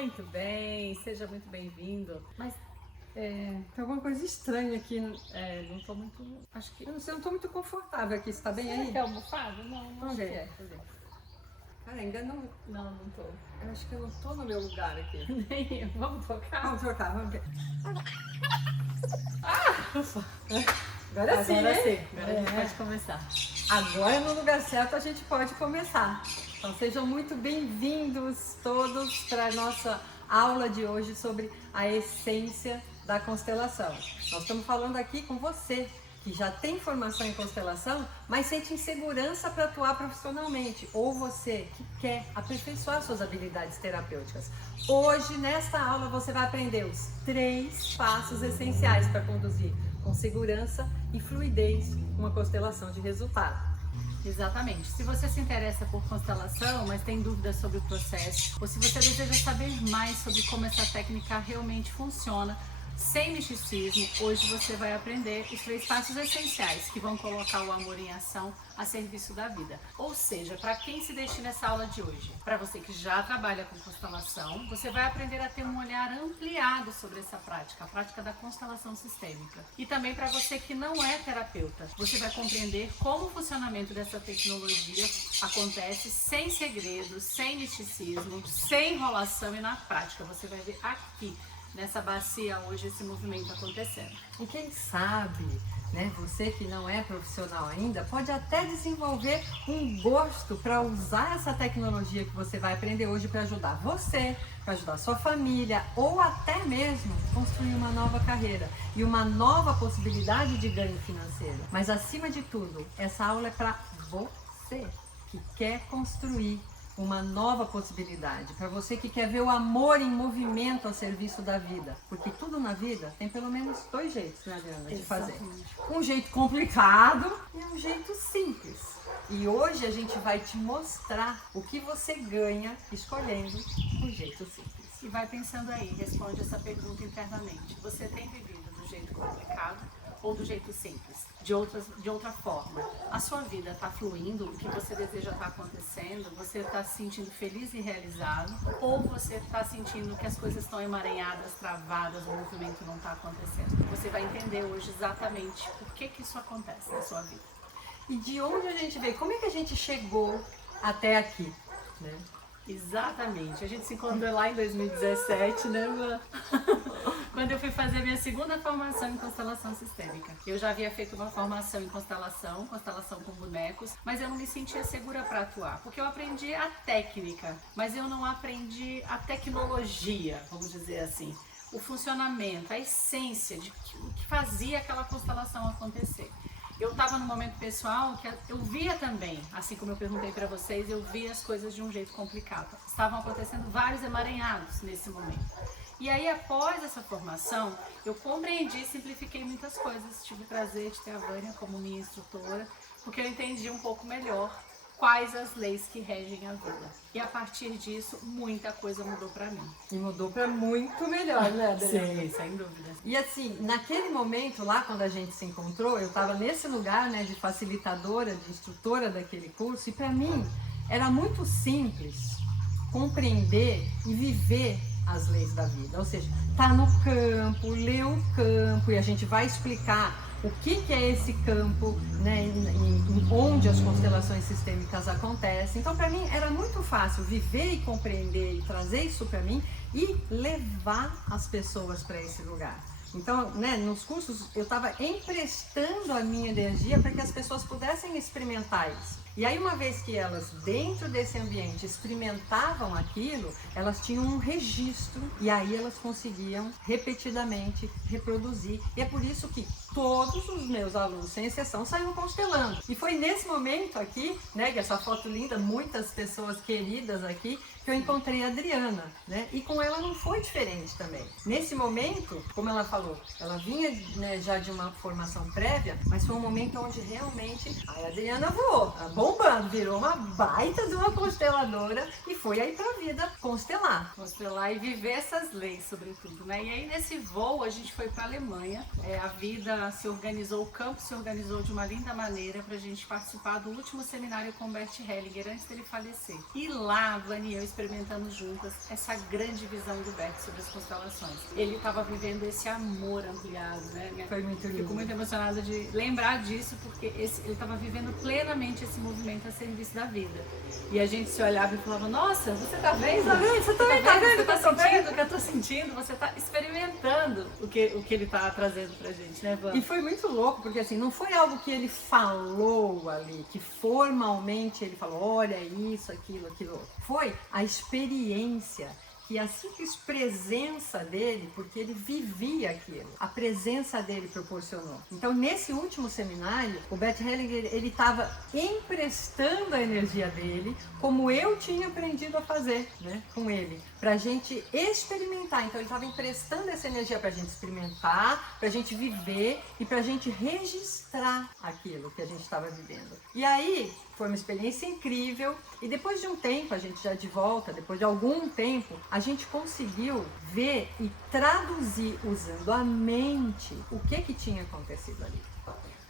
Muito bem, seja muito bem-vindo. Mas tem alguma coisa estranha aqui. não estou muito. Acho que. Eu não sei, eu não tô muito confortável aqui. Você tá bem Será aí? que é almofado? Não, Vamos acho que ver. é. Deixa eu ver. Cara, ainda não. Não tô. Eu acho que eu não tô no meu lugar aqui. Nem eu. Vamos tocar? Vamos trocar, vamos ver. Agora sim, Agora hein? sim. Agora a gente pode começar. Agora no lugar certo a gente pode começar. Então sejam muito bem-vindos todos para a nossa aula de hoje sobre a essência da constelação. Nós estamos falando aqui com você que já tem formação em constelação, mas sente insegurança para atuar profissionalmente, ou você que quer aperfeiçoar suas habilidades terapêuticas. Hoje, nesta aula, você vai aprender os 3 passos essenciais para conduzir com segurança e fluidez uma constelação de resultado. Exatamente. Se você se interessa por constelação, mas tem dúvidas sobre o processo, ou se você deseja saber mais sobre como essa técnica realmente funciona, sem misticismo, hoje você vai aprender os 3 passos essenciais que vão colocar o amor em ação a serviço da vida. Ou seja, para quem se destina essa aula de hoje? Para você que já trabalha com constelação, você vai aprender a ter um olhar ampliado sobre essa prática, a prática da constelação sistêmica. E também para você que não é terapeuta, você vai compreender como o funcionamento dessa tecnologia acontece sem segredos, sem misticismo, sem enrolação e na prática. Você vai ver aqui nessa bacia hoje esse movimento acontecendo. E quem sabe, né, você que não é profissional ainda, pode até desenvolver um gosto para usar essa tecnologia que você vai aprender hoje para ajudar você, para ajudar sua família ou até mesmo construir uma nova carreira e uma nova possibilidade de ganho financeiro. Mas acima de tudo, essa aula é para você que quer construir uma nova possibilidade, para você que quer ver o amor em movimento ao serviço da vida, porque tudo na vida tem pelo menos 2 jeitos, né, Adriana, de fazer. Um jeito complicado e um jeito simples. E hoje a gente vai te mostrar o que você ganha escolhendo o jeito simples. E vai pensando aí, responde essa pergunta internamente. Você tem vivido do jeito complicado ou do jeito simples? De outra forma, a sua vida está fluindo, o que você deseja está acontecendo, você está se sentindo feliz e realizado, ou você está sentindo que as coisas estão emaranhadas, travadas, o movimento não está acontecendo. Você vai entender hoje exatamente por que isso acontece na sua vida. E de onde a gente veio, como é que a gente chegou até aqui, né? Exatamente, a gente se encontrou lá em 2017, né, Luan? Quando eu fui fazer minha segunda formação em constelação sistêmica. Eu já havia feito uma formação em constelação com bonecos, mas eu não me sentia segura para atuar, porque eu aprendi a técnica, mas eu não aprendi a tecnologia, vamos dizer assim, o funcionamento, a essência de o que fazia aquela constelação acontecer. Eu estava num momento pessoal que eu via também, assim como eu perguntei para vocês, eu via as coisas de um jeito complicado. Estavam acontecendo vários emaranhados nesse momento. E aí, após essa formação, eu compreendi e simplifiquei muitas coisas. Tive o prazer de ter a Vânia como minha instrutora, porque eu entendi um pouco melhor quais as leis que regem a vida. E a partir disso, muita coisa mudou para mim. E mudou para muito melhor, né, Adriana? Sim, sem dúvida. E assim, naquele momento lá, quando a gente se encontrou, eu estava nesse lugar, né, de facilitadora, de instrutora daquele curso, e para mim era muito simples compreender e viver as leis da vida, ou seja, tá no campo, ler o campo, e a gente vai explicar o que é esse campo, né, onde as constelações sistêmicas acontecem. Então, para mim, era muito fácil viver e compreender e trazer isso para mim e levar as pessoas para esse lugar. Então, né, nos cursos, eu estava emprestando a minha energia para que as pessoas pudessem experimentar isso. E aí, uma vez que elas, dentro desse ambiente, experimentavam aquilo, elas tinham um registro e aí elas conseguiam repetidamente reproduzir. E é por isso que todos os meus alunos, sem exceção, saíram constelando. E foi nesse momento aqui, né, que essa foto linda, muitas pessoas queridas aqui, que eu encontrei a Adriana, né? E com ela não foi diferente também. Nesse momento, como ela falou, ela vinha, né, já de uma formação prévia, mas foi um momento onde realmente a Adriana voou. bombando, virou uma baita de uma consteladora e foi aí pra vida constelar. Constelar e viver essas leis, sobretudo, né? E aí nesse voo a gente foi para a Alemanha. A vida se organizou, o campo se organizou de uma linda maneira para a gente participar do último seminário com Bert Hellinger antes dele falecer. E lá, Vani e eu experimentamos juntas essa grande visão do Bert sobre as constelações. Ele estava vivendo esse amor ampliado, né? Foi muito lindo. Fico muito emocionada de lembrar disso, porque ele estava vivendo plenamente esse movimento a serviço da vida. E a gente se olhava e falava, nossa, você tá vendo? Você também tá vendo? Você tá sentindo o que eu tô sentindo? Você tá experimentando o que ele tá trazendo pra gente, né, Van? E foi muito louco, porque assim, não foi algo que ele falou ali, que formalmente ele falou, olha isso, aquilo, aquilo outro. Foi a experiência que a simples presença dele, porque ele vivia aquilo, a presença dele proporcionou. Então, nesse último seminário, o Bert Hellinger, ele estava emprestando a energia dele, como eu tinha aprendido a fazer, né, com ele, para a gente experimentar. Então, ele estava emprestando essa energia para a gente experimentar, para a gente viver e para a gente registrar aquilo que a gente estava vivendo. E aí, foi uma experiência incrível e depois de um tempo, a gente já de volta, depois de algum tempo, a gente conseguiu ver e traduzir usando a mente o que tinha acontecido ali.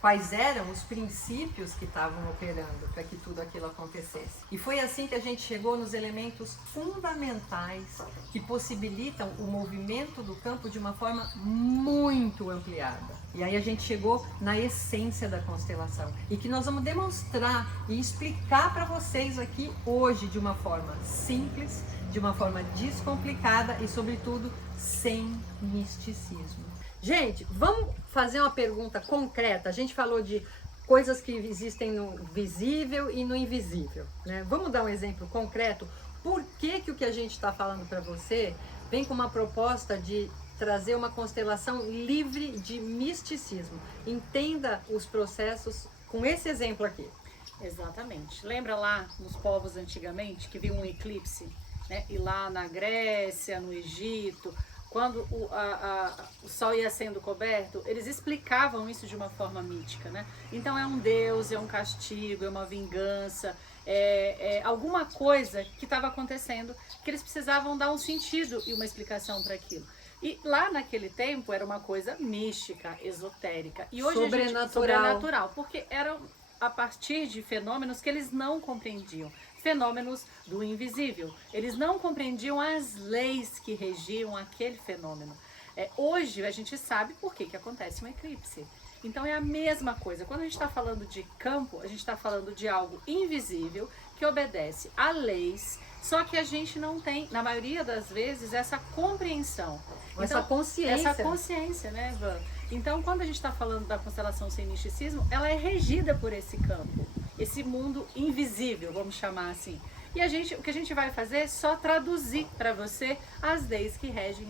Quais eram os princípios que estavam operando para que tudo aquilo acontecesse. E foi assim que a gente chegou nos elementos fundamentais que possibilitam o movimento do campo de uma forma muito ampliada. E aí a gente chegou na essência da constelação e que nós vamos demonstrar e explicar para vocês aqui hoje de uma forma simples, de uma forma descomplicada e, sobretudo, sem misticismo. Gente, vamos fazer uma pergunta concreta. A gente falou de coisas que existem no visível e no invisível, né? Vamos dar um exemplo concreto. Por que o que a gente está falando para você vem com uma proposta de trazer uma constelação livre de misticismo? Entenda os processos com esse exemplo aqui. Exatamente. Lembra lá nos povos antigamente que viu um eclipse, né? E lá na Grécia, no Egito, quando o sol ia sendo coberto, eles explicavam isso de uma forma mítica, né? Então é um deus, é um castigo, é uma vingança, é alguma coisa que estava acontecendo que eles precisavam dar um sentido e uma explicação para aquilo. E lá naquele tempo era uma coisa mística, esotérica. E hoje sobrenatural, porque eram a partir de fenômenos que eles não compreendiam. Fenômenos do invisível. Eles não compreendiam as leis que regiam aquele fenômeno. Hoje a gente sabe por que acontece um eclipse. Então é a mesma coisa. Quando a gente está falando de campo, a gente está falando de algo invisível que obedece a leis, só que a gente não tem, na maioria das vezes, essa compreensão. Essa consciência. Essa consciência, né, Van? Então, quando a gente está falando da constelação sem misticismo, ela é regida por esse campo, esse mundo invisível, vamos chamar assim. E o que a gente vai fazer é só traduzir para você as leis que regem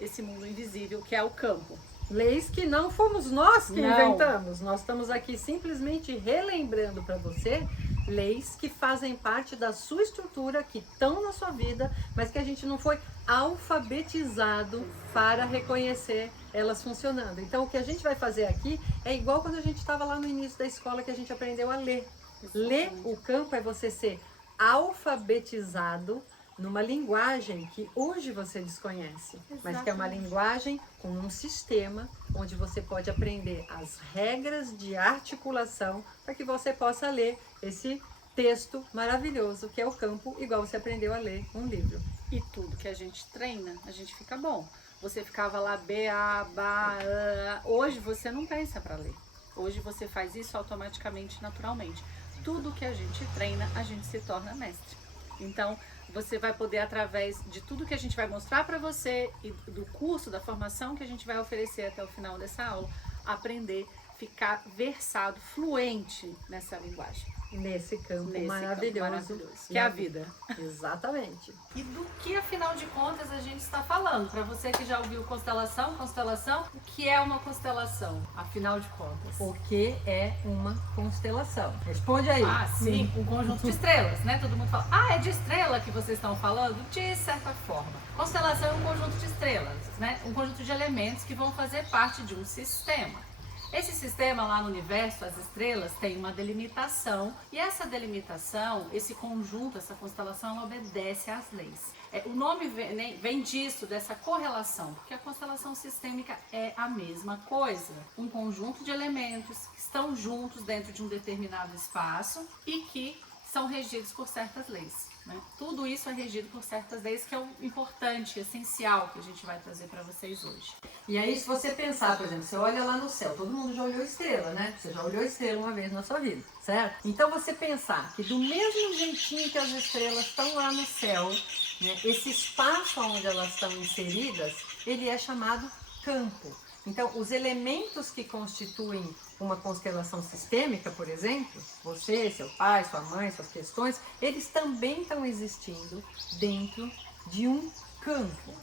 esse mundo invisível, que é o campo. Leis que não fomos nós que inventamos. Nós estamos aqui simplesmente relembrando para você leis que fazem parte da sua estrutura, que estão na sua vida, mas que a gente não foi alfabetizado para reconhecer elas funcionando. Então, o que a gente vai fazer aqui é igual quando a gente estava lá no início da escola, que a gente aprendeu a ler. Ler o campo é você ser alfabetizado numa linguagem que hoje você desconhece, mas que é uma linguagem com um sistema onde você pode aprender as regras de articulação para que você possa ler esse texto maravilhoso que é o campo, igual você aprendeu a ler um livro. E tudo que a gente treina, a gente fica bom. Você ficava lá B-A, B-A, A. Hoje você não pensa para ler. Hoje você faz isso automaticamente, naturalmente. Tudo que a gente treina, a gente se torna mestre. Então, você vai poder, através de tudo que a gente vai mostrar para você e do curso, da formação que a gente vai oferecer até o final dessa aula, aprender, ficar versado, fluente nessa linguagem. Nesse campo maravilhoso, que é a vida. Exatamente. E do que, afinal de contas, a gente está falando? Para você que já ouviu constelação, o que é uma constelação, afinal de contas? O que é uma constelação? Responde aí. Ah, sim, um conjunto de estrelas, né? Todo mundo fala, é de estrela que vocês estão falando? De certa forma. Constelação é um conjunto de estrelas, né? Um conjunto de elementos que vão fazer parte de um sistema. Esse sistema lá no universo, as estrelas, tem uma delimitação e essa delimitação, esse conjunto, essa constelação, ela obedece às leis. O nome vem disso, dessa correlação, porque a constelação sistêmica é a mesma coisa. Um conjunto de elementos que estão juntos dentro de um determinado espaço e que são regidos por certas leis. Né? Tudo isso é regido por certas leis, que é o importante, essencial que a gente vai trazer para vocês hoje. E aí, se você pensar, por exemplo, você olha lá no céu, todo mundo já olhou estrela, né? Você já olhou estrela uma vez na sua vida, certo? Então, você pensar que do mesmo jeitinho que as estrelas estão lá no céu, né, esse espaço onde elas estão inseridas, ele é chamado campo. Então, os elementos que constituem uma constelação sistêmica, por exemplo, você, seu pai, sua mãe, suas questões, eles também estão existindo dentro de um campo.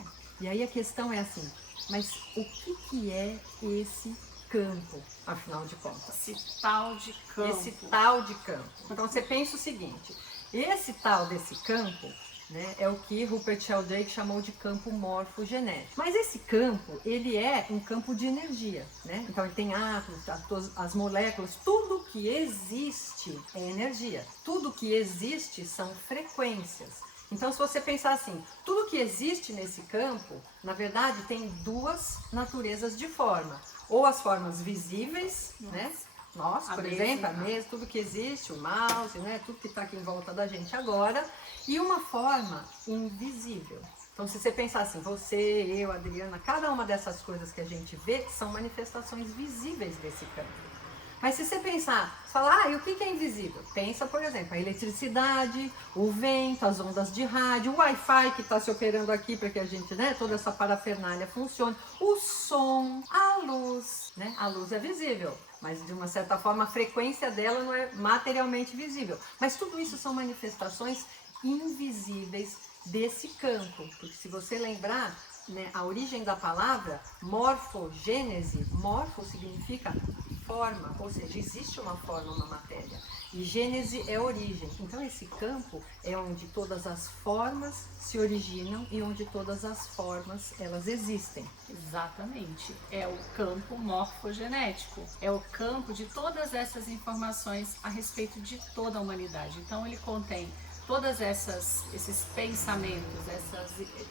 E aí a questão é assim, mas o que é esse campo, afinal de contas? Esse tal de campo. Esse tal de campo. Então você pensa o seguinte, esse tal desse campo, né, é o que Rupert Sheldrake chamou de campo morfogenético. Mas esse campo, ele é um campo de energia, né? Então ele tem átomos, as moléculas, tudo que existe é energia. Tudo que existe são frequências. Então, se você pensar assim, tudo que existe nesse campo, na verdade, tem duas naturezas de forma. Ou as formas visíveis, né? Nós, por exemplo, a mesa, tudo que existe, o mouse, né? Tudo que está aqui em volta da gente agora. E uma forma invisível. Então, se você pensar assim, você, eu, Adriana, cada uma dessas coisas que a gente vê são manifestações visíveis desse campo. Mas se você pensar, você fala, e o que é invisível? Pensa, por exemplo, a eletricidade, o vento, as ondas de rádio, o Wi-Fi que está se operando aqui para que a gente, né, toda essa parafernália funcione, o som, a luz, né? A luz é visível, mas de uma certa forma a frequência dela não é materialmente visível. Mas tudo isso são manifestações invisíveis desse campo, porque se você lembrar, né, a origem da palavra morfogênese, morfo significa forma, ou seja, existe uma forma na matéria e gênese é origem. Então esse campo é onde todas as formas se originam e onde todas as formas elas existem. Exatamente, é o campo morfogenético, é o campo de todas essas informações a respeito de toda a humanidade. Então ele contém todas esses pensamentos,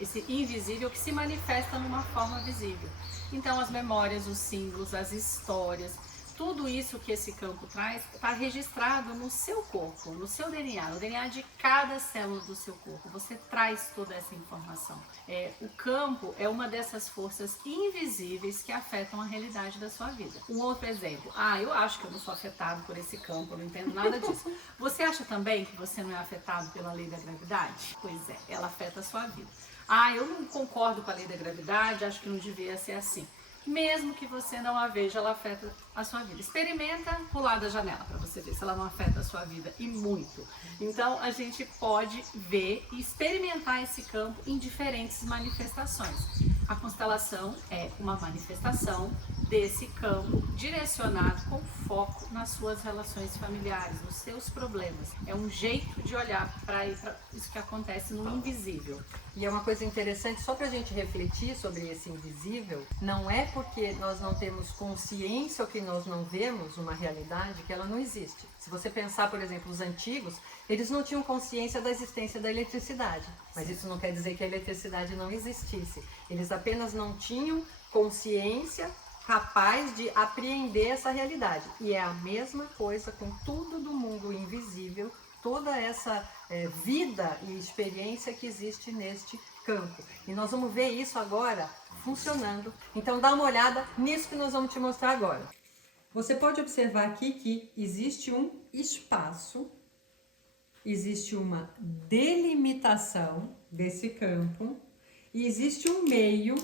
esse invisível que se manifesta numa forma visível. Então as memórias, os símbolos, as histórias, tudo isso que esse campo traz está registrado no seu corpo, no seu DNA, no DNA de cada célula do seu corpo. Você traz toda essa informação. O campo é uma dessas forças invisíveis que afetam a realidade da sua vida. Um outro exemplo. Eu acho que eu não sou afetado por esse campo, eu não entendo nada disso. Você acha também que você não é afetado pela lei da gravidade? Pois é, ela afeta a sua vida. Eu não concordo com a lei da gravidade, acho que não devia ser assim. Mesmo que você não a veja, ela afeta a sua vida. Experimenta pular da janela para você ver se ela não afeta a sua vida, e muito. Então a gente pode ver e experimentar esse campo em diferentes manifestações. A constelação é uma manifestação desse campo direcionado com foco nas suas relações familiares, nos seus problemas. É um jeito de olhar para isso que acontece no invisível. E é uma coisa interessante, só para a gente refletir sobre esse invisível, não é porque nós não temos consciência ou que nós não vemos uma realidade que ela não existe. Se você pensar, por exemplo, os antigos, eles não tinham consciência da existência da eletricidade, mas isso não quer dizer que a eletricidade não existisse. Eles apenas não tinham consciência capaz de apreender essa realidade. E é a mesma coisa com tudo do mundo invisível, toda essa vida e experiência que existe neste campo. E nós vamos ver isso agora funcionando. Então dá uma olhada nisso que nós vamos te mostrar agora. Você pode observar aqui que existe um espaço, existe uma delimitação desse campo e existe um meio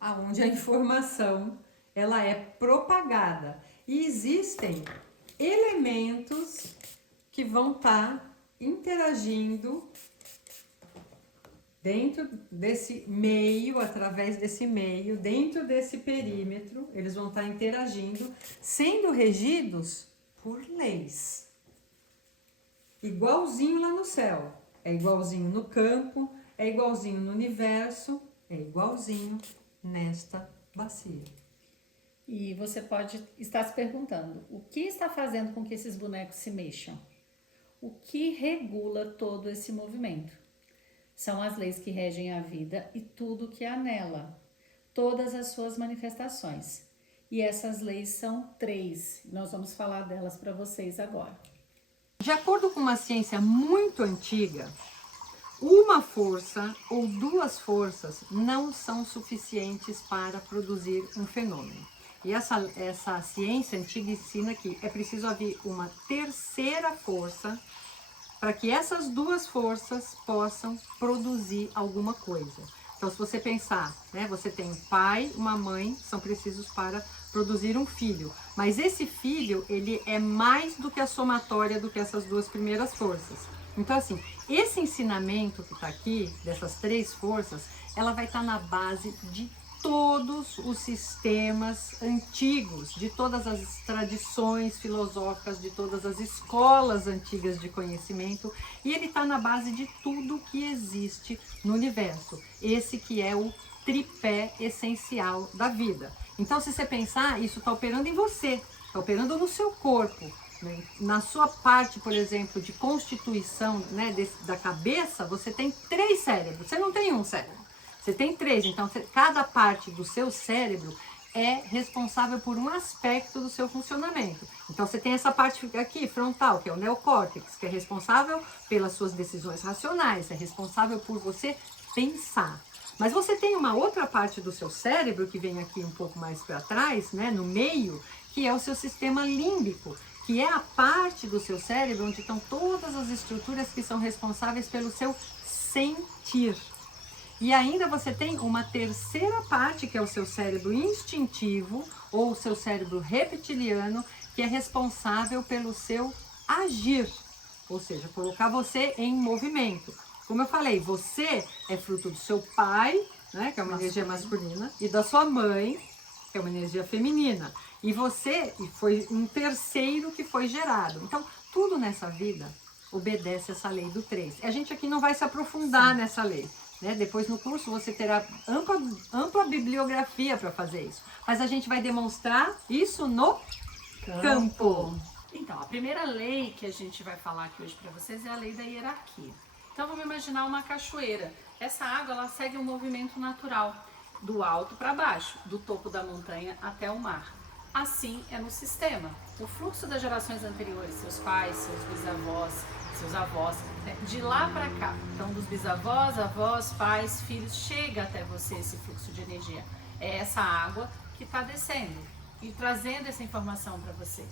aonde a informação ela é propagada. E existem elementos que vão estar interagindo dentro desse meio, através desse meio, dentro desse perímetro, eles vão estar interagindo, sendo regidos por leis. Igualzinho lá no céu, é igualzinho no campo, é igualzinho no universo, é igualzinho nesta bacia. E você pode estar se perguntando, o que está fazendo com que esses bonecos se mexam? O que regula todo esse movimento? São as leis que regem a vida e tudo que há nela, todas as suas manifestações. E essas leis são 3, nós vamos falar delas para vocês agora. De acordo com uma ciência muito antiga, uma força ou 2 forças não são suficientes para produzir um fenômeno. E essa ciência antiga ensina que é preciso haver uma terceira força para que essas 2 forças possam produzir alguma coisa. Então, se você pensar, né, você tem um pai, uma mãe, são precisos para produzir um filho. Mas esse filho, ele é mais do que a somatória do que essas 2 primeiras forças. Então, assim, esse ensinamento que está aqui, dessas 3 forças, ela vai estar na base de todos os sistemas antigos, de todas as tradições filosóficas, de todas as escolas antigas de conhecimento, e ele está na base de tudo que existe no universo. Esse que é o tripé essencial da vida. Então, se você pensar, isso está operando em você, está operando no seu corpo. Na sua parte, por exemplo, de constituição, né, da cabeça, você tem 3 cérebros, você não tem um cérebro. Você tem 3, então cada parte do seu cérebro é responsável por um aspecto do seu funcionamento. Então você tem essa parte aqui, frontal, que é o neocórtex, que é responsável pelas suas decisões racionais, é responsável por você pensar. Mas você tem uma outra parte do seu cérebro, que vem aqui um pouco mais para trás, né, no meio, que é o seu sistema límbico, que é a parte do seu cérebro onde estão todas as estruturas que são responsáveis pelo seu sentir. E ainda você tem uma terceira parte, que é o seu cérebro instintivo, ou o seu cérebro reptiliano, que é responsável pelo seu agir, ou seja, colocar você em movimento. Como eu falei, você é fruto do seu pai, né, que é uma energia masculina, e da sua mãe, que é uma energia feminina. E você foi um terceiro que foi gerado. Então, tudo nessa vida obedece essa lei do 3. A gente aqui não vai se aprofundar nessa lei. Né? Depois no curso você terá ampla bibliografia para fazer isso. Mas a gente vai demonstrar isso no campo. Então, a primeira lei que a gente vai falar aqui hoje para vocês é a lei da hierarquia. Então vamos imaginar uma cachoeira. Essa água ela segue um movimento natural, do alto para baixo, do topo da montanha até o mar. Assim é no sistema. O fluxo das gerações anteriores, seus pais, seus bisavós, seus avós, de lá para cá. Então, dos bisavós, avós, pais, filhos, chega até você esse fluxo de energia. É essa água que está descendo e trazendo essa informação para você.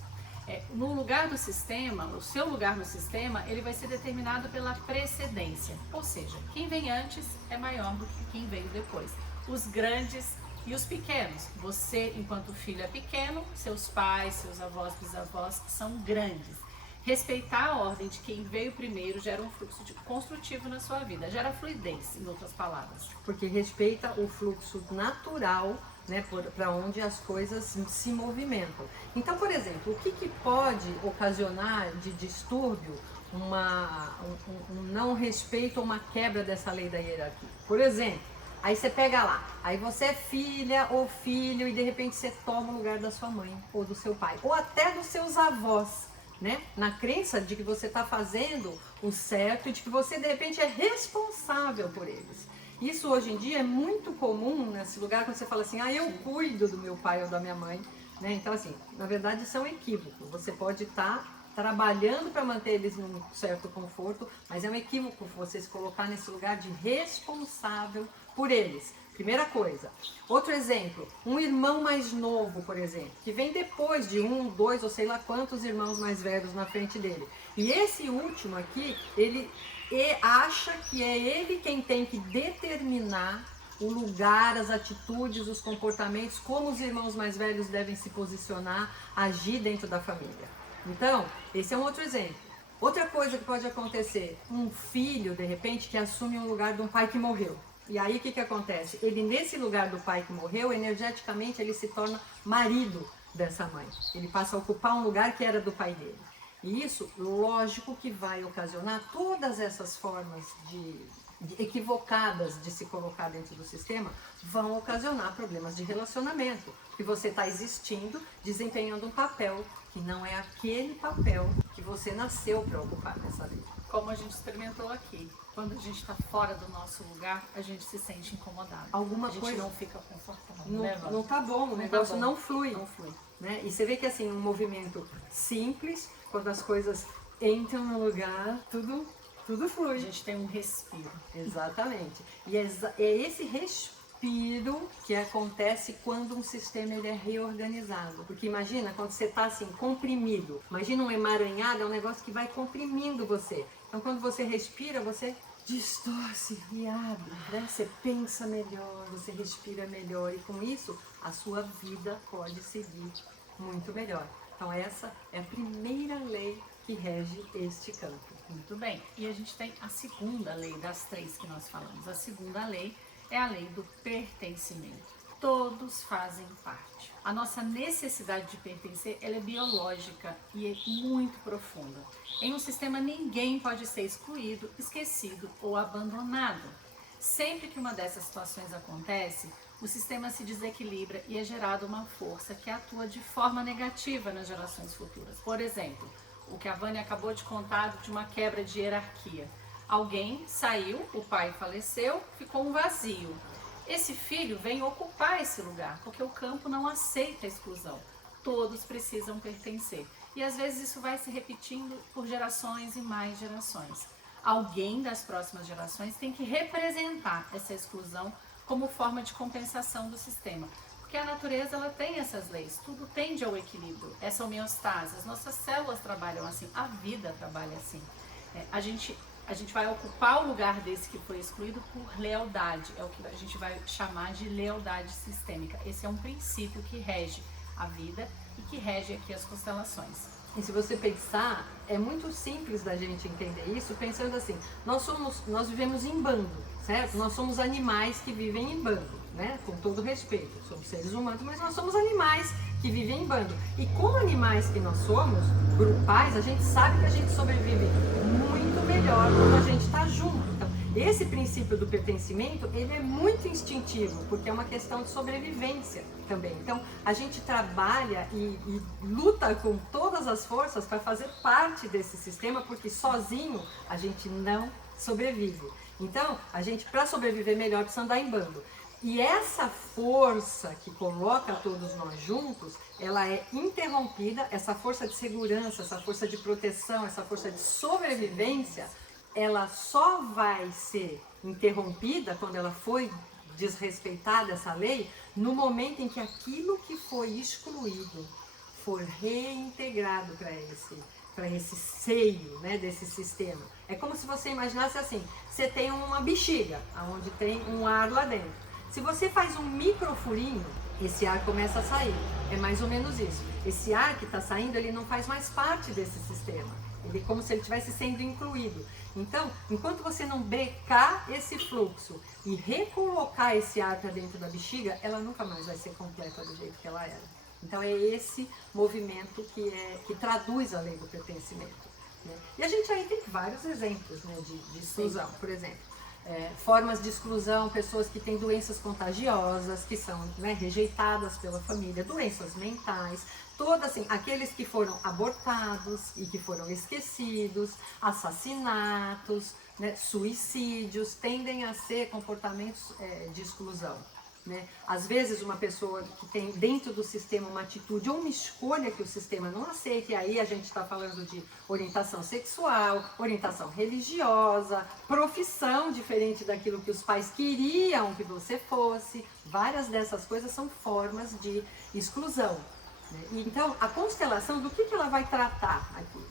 No lugar do sistema, o seu lugar no sistema, ele vai ser determinado pela precedência. Ou seja, quem vem antes é maior do que quem veio depois. Os grandes e os pequenos. Você, enquanto filho, é pequeno, seus pais, seus avós, bisavós são grandes. Respeitar a ordem de quem veio primeiro gera um fluxo construtivo na sua vida, gera fluidez, em outras palavras. Porque respeita o fluxo natural, né, para onde as coisas se movimentam. Então, por exemplo, o que pode ocasionar de distúrbio um não respeito ou uma quebra dessa lei da hierarquia? Por exemplo, aí você pega lá, aí você é filha ou filho e de repente você toma o lugar da sua mãe ou do seu pai, ou até dos seus avós. Né? Na crença de que você está fazendo o certo e de que você de repente é responsável por eles. Isso hoje em dia é muito comum nesse lugar quando você fala assim, eu cuido do meu pai ou da minha mãe, né? Então assim, na verdade isso é um equívoco. Você pode estar trabalhando para manter eles num certo conforto, mas é um equívoco você se colocar nesse lugar de responsável por eles. Primeira coisa. Outro exemplo, um irmão mais novo, por exemplo, que vem depois de 1, 2 ou sei lá quantos irmãos mais velhos na frente dele. E esse último aqui, ele acha que é ele quem tem que determinar o lugar, as atitudes, os comportamentos, como os irmãos mais velhos devem se posicionar, agir dentro da família. Então, esse é um outro exemplo. Outra coisa que pode acontecer, um filho, de repente, que assume um lugar de um pai que morreu. E aí o que acontece? Ele nesse lugar do pai que morreu, energeticamente ele se torna marido dessa mãe. Ele passa a ocupar um lugar que era do pai dele. E isso, lógico que vai ocasionar todas essas formas de equivocadas de se colocar dentro do sistema vão ocasionar problemas de relacionamento, que você está existindo, desempenhando um papel que não é aquele papel que você nasceu para ocupar nessa vida. Como a gente experimentou aqui, quando a gente está fora do nosso lugar, a gente se sente incomodado. Alguma a gente coisa não fica confortável. não tá bom, o negócio não flui. Não flui. Né? E você vê que assim, um movimento simples, quando as coisas entram no lugar, tudo flui. A gente tem um respiro. Exatamente. E é esse respiro que acontece quando um sistema ele é reorganizado. Porque imagina quando você está assim, comprimido. Imagina um emaranhado, é um negócio que vai comprimindo você. Então quando você respira, você distorce e abre, né? Você pensa melhor, você respira melhor. E com isso, a sua vida pode seguir muito melhor. Então essa é a primeira lei que rege este campo. Muito bem. E a gente tem a segunda lei das 3 que nós falamos. A segunda lei é a lei do pertencimento. Todos fazem parte. A nossa necessidade de pertencer, ela é biológica e é muito profunda. Em um sistema, ninguém pode ser excluído, esquecido ou abandonado. Sempre que uma dessas situações acontece, o sistema se desequilibra e é gerada uma força que atua de forma negativa nas gerações futuras. Por exemplo, o que a Vânia acabou de contar de uma quebra de hierarquia. Alguém saiu, o pai faleceu, ficou um vazio. Esse filho vem ocupar esse lugar, porque o campo não aceita a exclusão. Todos precisam pertencer. E às vezes isso vai se repetindo por gerações e mais gerações. Alguém das próximas gerações tem que representar essa exclusão como forma de compensação do sistema. Porque a natureza ela tem essas leis, tudo tende ao equilíbrio, essa homeostase. As nossas células trabalham assim, a vida trabalha assim. A gente vai ocupar o lugar desse que foi excluído por lealdade, é o que a gente vai chamar de lealdade sistêmica. Esse é um princípio que rege a vida e que rege aqui as constelações. E se você pensar, é muito simples da gente entender isso, pensando assim, nós vivemos em bando, certo? Nós somos animais que vivem em bando, né? Com todo respeito, somos seres humanos, mas nós somos animais que vivem em bando. E como animais que nós somos, grupais, a gente sabe que a gente sobrevive muito melhor quando a gente está junto. Então, esse princípio do pertencimento, ele é muito instintivo, porque é uma questão de sobrevivência também. Então, a gente trabalha e luta com todas as forças para fazer parte desse sistema, porque sozinho a gente não sobrevive. Então, a gente, para sobreviver melhor, precisa andar em bando. E essa força que coloca todos nós juntos, ela é interrompida, essa força de segurança, essa força de proteção, essa força de sobrevivência, ela só vai ser interrompida quando ela foi desrespeitada, essa lei, no momento em que aquilo que foi excluído for reintegrado para esse seio, né, desse sistema. É como se você imaginasse assim, você tem uma bexiga, onde tem um ar lá dentro. Se você faz um microfurinho, esse ar começa a sair. É mais ou menos isso. Esse ar que está saindo, ele não faz mais parte desse sistema. Ele é como se ele estivesse sendo incluído. Então, enquanto você não brecar esse fluxo e recolocar esse ar para dentro da bexiga, ela nunca mais vai ser completa do jeito que ela era. Então, é esse movimento que traduz a lei do pertencimento. Né? E a gente aí tem vários exemplos, né, de exclusão, por exemplo. Formas de exclusão, pessoas que têm doenças contagiosas, que são, né, rejeitadas pela família, doenças mentais, todas assim, aqueles que foram abortados e que foram esquecidos, assassinatos, né, suicídios, tendem a ser comportamentos de exclusão. Né? Às vezes uma pessoa que tem dentro do sistema uma atitude ou uma escolha que o sistema não aceita, e aí a gente está falando de orientação sexual, orientação religiosa, profissão diferente daquilo que os pais queriam que você fosse, várias dessas coisas são formas de exclusão. Né? Então a constelação, do que ela vai tratar aqui?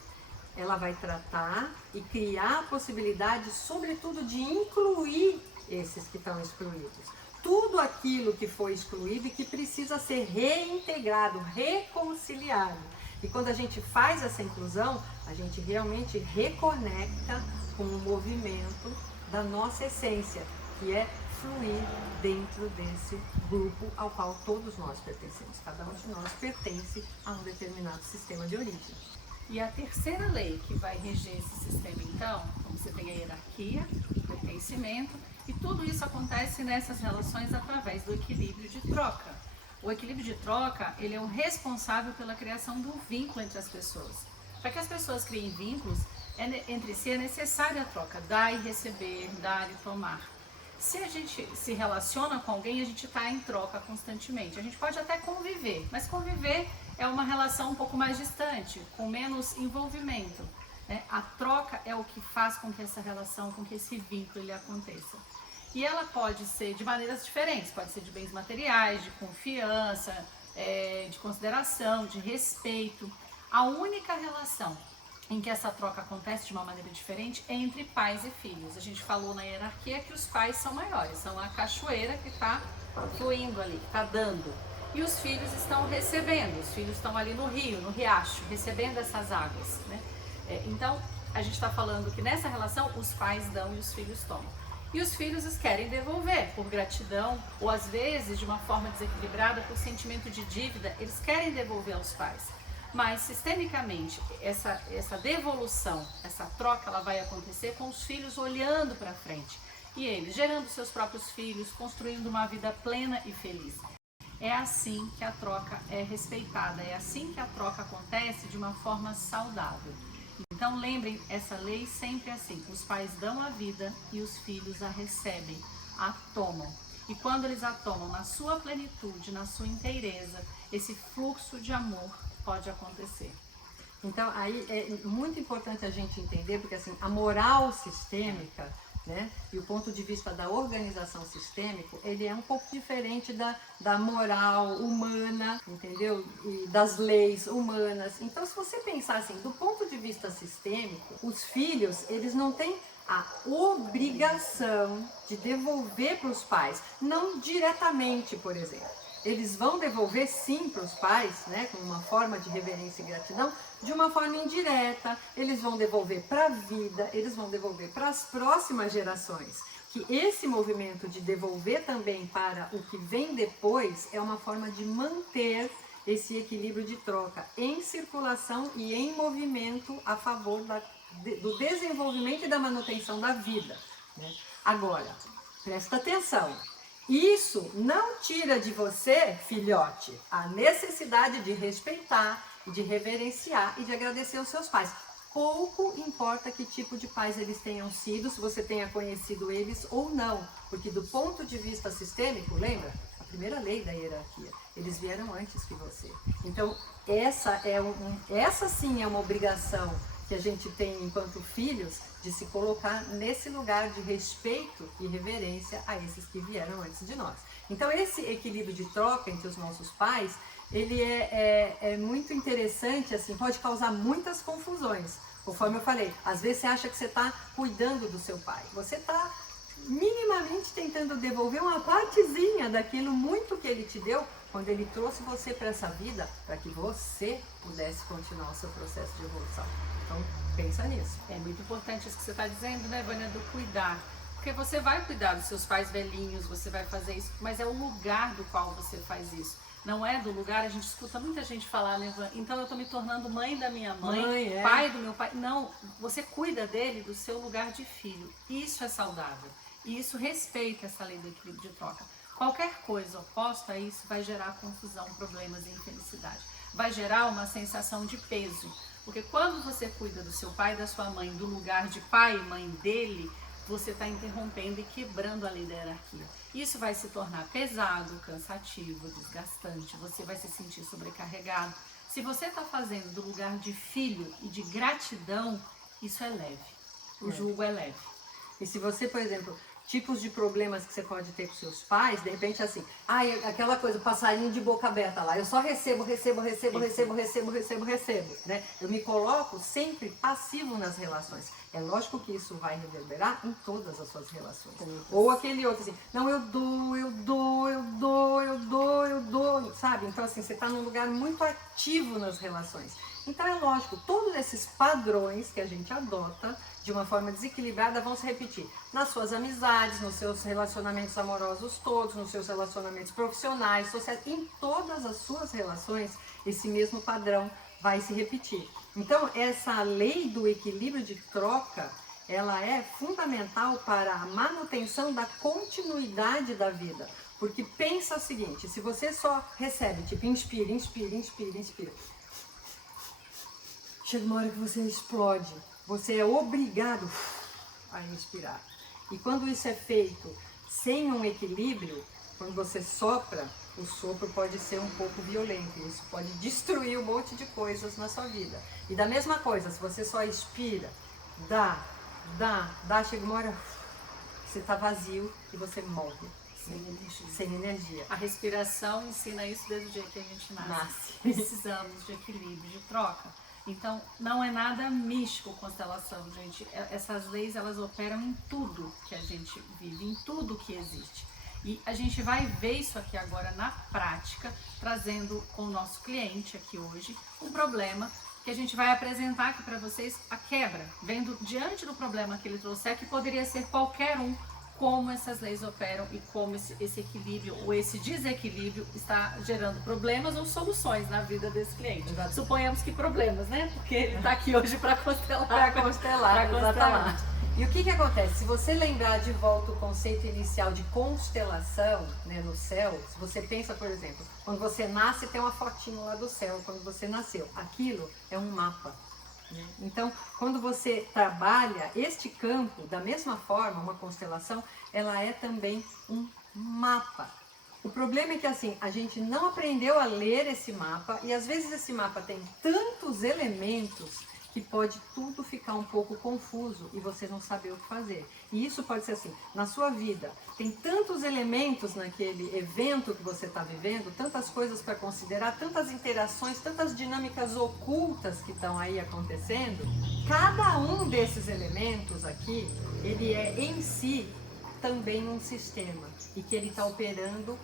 Ela vai tratar e criar a possibilidade, sobretudo, de incluir esses que estão excluídos. Tudo aquilo que foi excluído e que precisa ser reintegrado, reconciliado. E quando a gente faz essa inclusão, a gente realmente reconecta com o movimento da nossa essência, que é fluir dentro desse grupo ao qual todos nós pertencemos. Cada um de nós pertence a um determinado sistema de origem. E a terceira lei que vai reger esse sistema, então, como você tem a hierarquia, o pertencimento, e tudo isso acontece nessas relações através do equilíbrio de troca. O equilíbrio de troca, ele é o responsável pela criação do vínculo entre as pessoas. Para que as pessoas criem vínculos, entre si é necessária a troca, dar e receber, dar e tomar. Se a gente se relaciona com alguém, a gente está em troca constantemente. A gente pode até conviver, mas conviver é uma relação um pouco mais distante, com menos envolvimento, né? A troca é o que faz com que essa relação, com que esse vínculo ele aconteça. E ela pode ser de maneiras diferentes, pode ser de bens materiais, de confiança, de consideração, de respeito. A única relação em que essa troca acontece de uma maneira diferente é entre pais e filhos. A gente falou na hierarquia que os pais são maiores, são a cachoeira que está fluindo ali, que está dando. E os filhos estão recebendo, os filhos estão ali no rio, no riacho, recebendo essas águas, né? Então, a gente está falando que nessa relação os pais dão e os filhos tomam. E os filhos querem devolver por gratidão, ou às vezes de uma forma desequilibrada por sentimento de dívida, eles querem devolver aos pais. Mas sistemicamente essa devolução, essa troca, ela vai acontecer com os filhos olhando para frente e eles gerando seus próprios filhos, construindo uma vida plena e feliz. É assim que a troca é respeitada, é assim que a troca acontece de uma forma saudável. Então lembrem, essa lei sempre é assim, os pais dão a vida e os filhos a recebem, a tomam. E quando eles a tomam na sua plenitude, na sua inteireza, esse fluxo de amor pode acontecer. Então, aí é muito importante a gente entender, porque assim, a moral sistêmica, né, e o ponto de vista da organização sistêmica, ele é um pouco diferente da moral humana, entendeu? E das leis humanas. Então, se você pensar assim, do ponto de vista sistêmico, os filhos, eles não têm a obrigação de devolver para os pais, não diretamente, por exemplo. Eles vão devolver sim para os pais, né, como uma forma de reverência e gratidão, de uma forma indireta. Eles vão devolver para a vida, eles vão devolver para as próximas gerações. Que esse movimento de devolver também para o que vem depois é uma forma de manter esse equilíbrio de troca em circulação e em movimento a favor do desenvolvimento e da manutenção da vida, né? Agora, presta atenção. Isso não tira de você, filhote, a necessidade de respeitar, de reverenciar e de agradecer aos seus pais. Pouco importa que tipo de pais eles tenham sido, se você tenha conhecido eles ou não. Porque do ponto de vista sistêmico, lembra? A primeira lei da hierarquia. Eles vieram antes que você. Então, essa sim é uma obrigação que a gente tem enquanto filhos, de se colocar nesse lugar de respeito e reverência a esses que vieram antes de nós. Então esse equilíbrio de troca entre os nossos pais, ele é muito interessante, assim, pode causar muitas confusões. Conforme eu falei, às vezes você acha que você está cuidando do seu pai, você está minimamente tentando devolver uma partezinha daquilo muito que ele te deu, quando ele trouxe você para essa vida, para que você pudesse continuar o seu processo de evolução. Então, pensa nisso. É muito importante isso que você está dizendo, né, Vânia, do cuidar. Porque você vai cuidar dos seus pais velhinhos, você vai fazer isso, mas é o lugar do qual você faz isso. Não é do lugar, a gente escuta muita gente falar, né, Vânia, então eu estou me tornando mãe da minha mãe, pai do meu pai. Não, você cuida dele do seu lugar de filho. Isso é saudável. E isso respeita essa lei do equilíbrio de troca. Qualquer coisa oposta a isso vai gerar confusão, problemas e infelicidade. Vai gerar uma sensação de peso. Porque quando você cuida do seu pai e da sua mãe do lugar de pai e mãe dele, você está interrompendo e quebrando a lei da hierarquia. Isso vai se tornar pesado, cansativo, desgastante, você vai se sentir sobrecarregado. Se você está fazendo do lugar de filho e de gratidão, isso é leve. O jugo é leve. E se você, por exemplo, tipos de problemas que você pode ter com seus pais, de repente assim, aquela coisa, passarinho de boca aberta lá, eu só recebo, né? Eu me coloco sempre passivo nas relações. É lógico que isso vai reverberar em todas as suas relações. Ou aquele outro assim, não, eu dou, sabe? Então assim, você está num lugar muito ativo nas relações. Então é lógico, todos esses padrões que a gente adota de uma forma desequilibrada vão se repetir nas suas amizades, nos seus relacionamentos amorosos todos, nos seus relacionamentos profissionais, sociais, em todas as suas relações, esse mesmo padrão vai se repetir. Então, essa lei do equilíbrio de troca, ela é fundamental para a manutenção da continuidade da vida. Porque pensa o seguinte, se você só recebe, tipo, inspira, inspira, inspira, inspira, chega uma hora que você explode, você é obrigado a inspirar. E quando isso é feito sem um equilíbrio, quando você sopra, o sopro pode ser um pouco violento, isso pode destruir um monte de coisas na sua vida. E da mesma coisa, se você só expira, dá, chega uma hora, você está vazio e você morre. Sem energia. A respiração ensina isso desde o dia que a gente nasce. Precisamos de equilíbrio, de troca. Então, não é nada místico constelação, gente. Essas leis, elas operam em tudo que a gente vive, em tudo que existe. E a gente vai ver isso aqui agora na prática, trazendo com o nosso cliente aqui hoje um problema que a gente vai apresentar aqui para vocês, a quebra, vendo diante do problema que ele trouxer, que poderia ser qualquer um, como essas leis operam e como esse equilíbrio ou esse desequilíbrio está gerando problemas ou soluções na vida desse cliente. Exato. Suponhamos que problemas, né? Porque ele está aqui hoje para constelar. Para constelar, exatamente. E o que acontece? Se você lembrar de volta o conceito inicial de constelação, né, no céu, se você pensa, por exemplo, quando você nasce tem uma fotinho lá do céu, quando você nasceu. Aquilo é um mapa. Então, quando você trabalha este campo, da mesma forma, uma constelação, ela é também um mapa. O problema é que assim, a gente não aprendeu a ler esse mapa e às vezes esse mapa tem tantos elementos que pode tudo ficar um pouco confuso e você não saber o que fazer. E isso pode ser assim, na sua vida, tem tantos elementos naquele evento que você está vivendo, tantas coisas para considerar, tantas interações, tantas dinâmicas ocultas que estão aí acontecendo. Cada um desses elementos aqui, ele é em si também um sistema e que ele está operando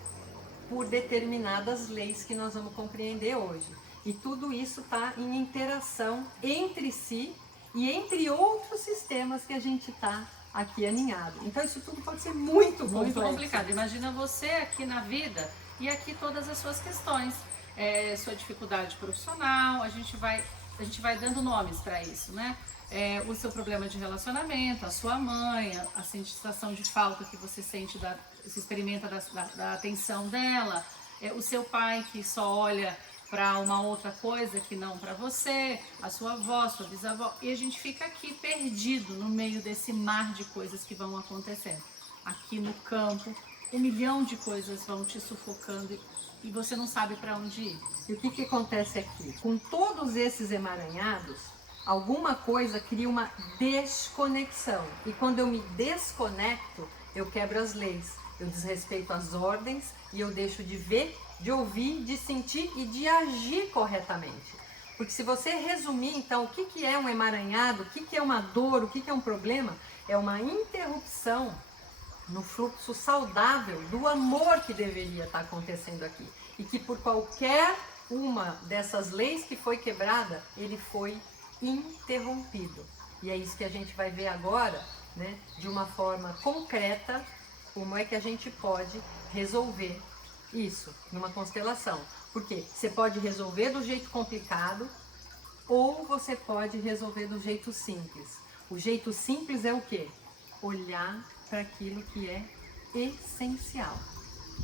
por determinadas leis que nós vamos compreender hoje. E tudo isso está em interação entre si e entre outros sistemas que a gente está aqui aninhado. Então isso tudo pode ser muito complexo. Muito complicado. Imagina você aqui na vida e aqui todas as suas questões, sua dificuldade profissional, a gente vai dando nomes para isso, né? O seu problema de relacionamento, a sua mãe, a sensação de falta que você sente, você experimenta da atenção dela, o seu pai que só olha para uma outra coisa que não para você, a sua avó, sua bisavó, e a gente fica aqui perdido no meio desse mar de coisas que vão acontecendo. Aqui no campo, 1 milhão de coisas vão te sufocando e você não sabe para onde ir. E o que acontece aqui? Com todos esses emaranhados, alguma coisa cria uma desconexão. E quando eu me desconecto, eu quebro as leis, eu desrespeito as ordens e eu deixo de ver, de ouvir, de sentir e de agir corretamente. Porque se você resumir, então, o que é um emaranhado, o que é uma dor, o que é um problema, é uma interrupção no fluxo saudável do amor que deveria estar acontecendo aqui. E que por qualquer uma dessas leis que foi quebrada, ele foi interrompido. E é isso que a gente vai ver agora, né, de uma forma concreta, como é que a gente pode resolver isso numa constelação. Porque você pode resolver do jeito complicado ou você pode resolver do jeito simples. O jeito simples é o quê? Olhar para aquilo que é essencial.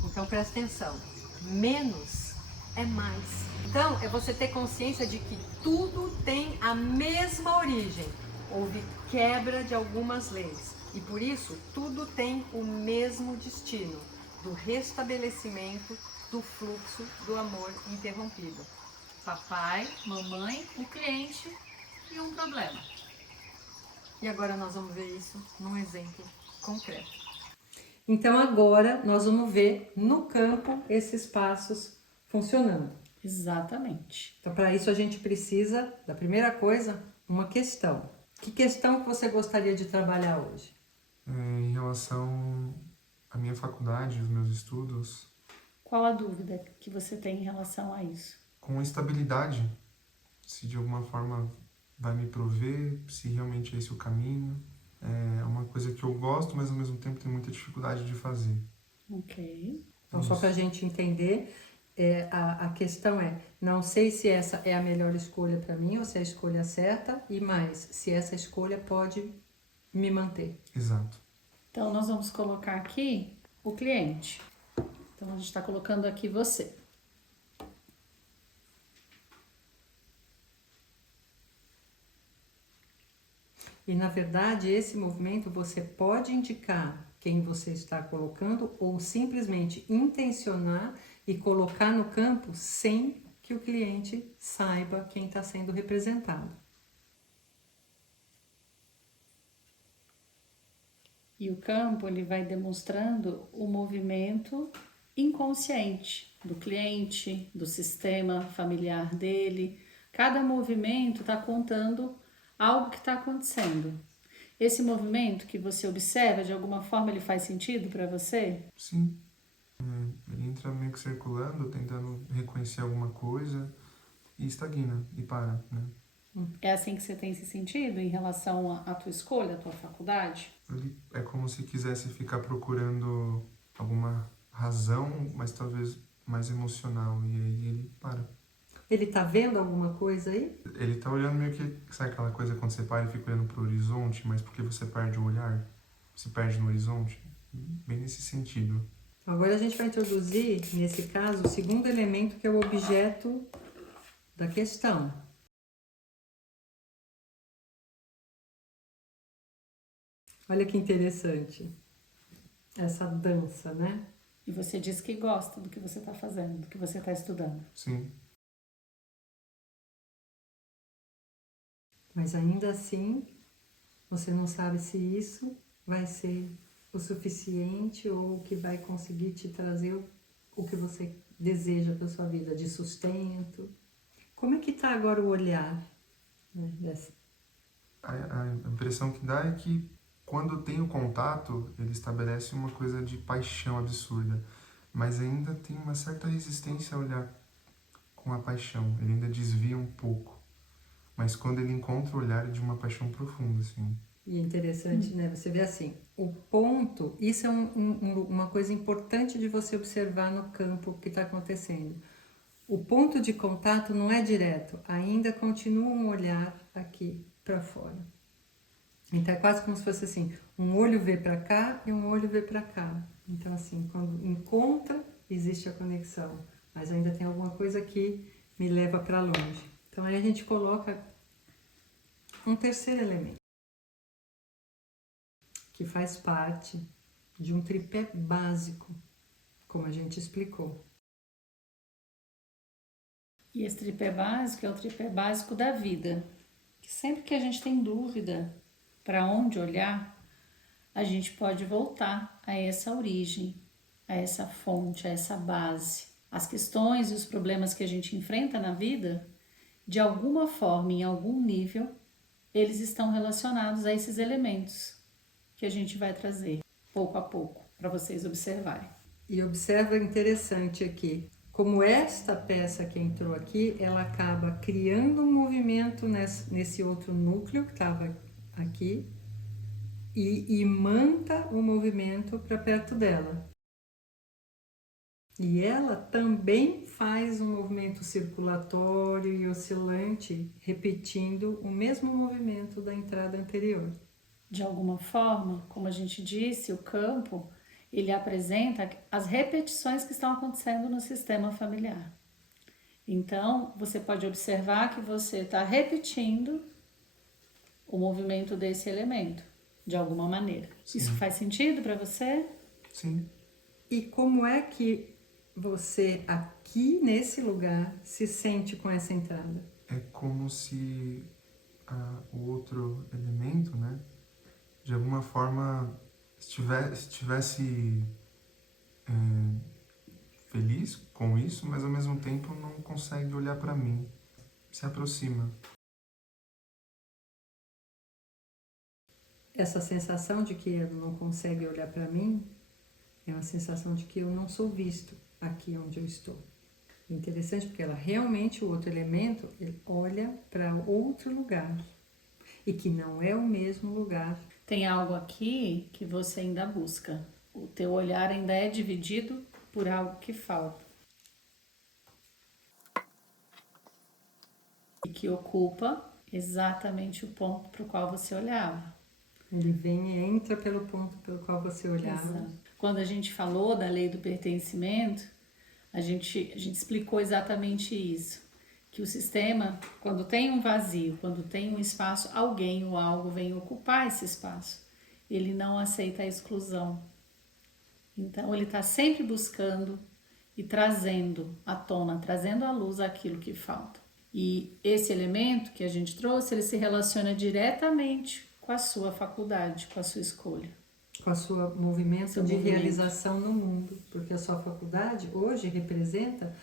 Então presta atenção, menos é mais. Então é você ter consciência de que tudo tem a mesma origem. Houve quebra de algumas leis e por isso tudo tem o mesmo destino, do restabelecimento do fluxo do amor interrompido. Papai, mamãe, o cliente e um problema. E agora nós vamos ver isso num exemplo concreto. Então agora nós vamos ver no campo esses passos funcionando. Exatamente. Então para isso a gente precisa, da primeira coisa, uma questão. Que questão que você gostaria de trabalhar hoje? Em relação à minha faculdade, os meus estudos. Qual a dúvida que você tem em relação a isso? Com estabilidade, se de alguma forma vai me prover, se realmente é esse o caminho. É uma coisa que eu gosto, mas ao mesmo tempo tenho muita dificuldade de fazer. Ok. Então só para a gente entender, A questão é, não sei se essa é a melhor escolha para mim ou se é a escolha certa, e mais, se essa escolha pode me manter. Exato. Então, nós vamos colocar aqui o cliente. Então, a gente está colocando aqui você. E, na verdade, esse movimento você pode indicar quem você está colocando ou simplesmente intencionar e colocar no campo sem que o cliente saiba quem está sendo representado. E o campo, ele vai demonstrando o movimento inconsciente do cliente, do sistema familiar dele. Cada movimento está contando algo que está acontecendo. Esse movimento que você observa, de alguma forma, ele faz sentido para você? Sim. Ele entra meio que circulando, tentando reconhecer alguma coisa e estagna e para, né? É assim que você tem se sentido em relação à tua escolha, à tua faculdade? Ele é como se quisesse ficar procurando alguma razão, mas talvez mais emocional, e aí ele para. Ele está vendo alguma coisa aí? Ele tá olhando meio que, sabe aquela coisa quando você para e fica olhando pro horizonte, mas porque você perde o olhar? Se perde no horizonte? Bem nesse sentido. Agora a gente vai introduzir, nesse caso, o segundo elemento, que é o objeto da questão. Olha que interessante essa dança, né? E você diz que gosta do que você está fazendo, do que você está estudando. Sim. Mas ainda assim, você não sabe se isso vai ser o suficiente ou o que vai conseguir te trazer o que você deseja para sua vida, de sustento. Como é que está agora o olhar, né, dessa? A impressão que dá é que quando tem o contato, ele estabelece uma coisa de paixão absurda, mas ainda tem uma certa resistência a olhar com a paixão, ele ainda desvia um pouco, mas quando ele encontra o olhar é de uma paixão profunda, assim. E é interessante, né? Você vê assim, o ponto, isso é uma coisa importante de você observar no campo que está acontecendo. O ponto de contato não é direto, ainda continua um olhar aqui para fora. Então é quase como se fosse assim, um olho vê para cá e um olho vê para cá. Então assim, quando encontra, existe a conexão, mas ainda tem alguma coisa que me leva para longe. Então aí a gente coloca um terceiro elemento, que faz parte de um tripé básico, como a gente explicou. E esse tripé básico é o tripé básico da vida. Que sempre que a gente tem dúvida para onde olhar, a gente pode voltar a essa origem, a essa fonte, a essa base. As questões e os problemas que a gente enfrenta na vida, de alguma forma, em algum nível, eles estão relacionados a esses elementos que a gente vai trazer pouco a pouco para vocês observarem. E observa interessante aqui, como esta peça que entrou aqui, ela acaba criando um movimento nesse outro núcleo que estava aqui e imanta o movimento para perto dela. E ela também faz um movimento circulatório e oscilante, repetindo o mesmo movimento da entrada anterior. De alguma forma, como a gente disse, o campo, ele apresenta as repetições que estão acontecendo no sistema familiar. Então, você pode observar que você está repetindo o movimento desse elemento, de alguma maneira. Sim. Isso faz sentido para você? Sim. E como é que você, aqui nesse lugar, se sente com essa entrada? É como se o outro elemento, né, de alguma forma estivesse feliz com isso, mas ao mesmo tempo não consegue olhar para mim, se aproxima. Essa sensação de que ele não consegue olhar para mim é uma sensação de que eu não sou visto aqui onde eu estou. É interessante porque ela realmente, o outro elemento, ele olha para outro lugar e que não é o mesmo lugar. Tem algo aqui que você ainda busca. O teu olhar ainda é dividido por algo que falta. e que ocupa exatamente o ponto para o qual você olhava. Ele vem e entra pelo ponto pelo qual você olhava. Exato. Quando a gente falou da lei do pertencimento, a gente explicou exatamente isso. Que o sistema, quando tem um vazio, quando tem um espaço, alguém ou algo vem ocupar esse espaço. Ele não aceita a exclusão. Então, ele está sempre buscando e trazendo à tona, trazendo à luz aquilo que falta. E esse elemento que a gente trouxe, ele se relaciona diretamente com a sua faculdade, com a sua escolha. Com a sua movimento Seu de movimento. realização no mundo. Porque a sua faculdade hoje representa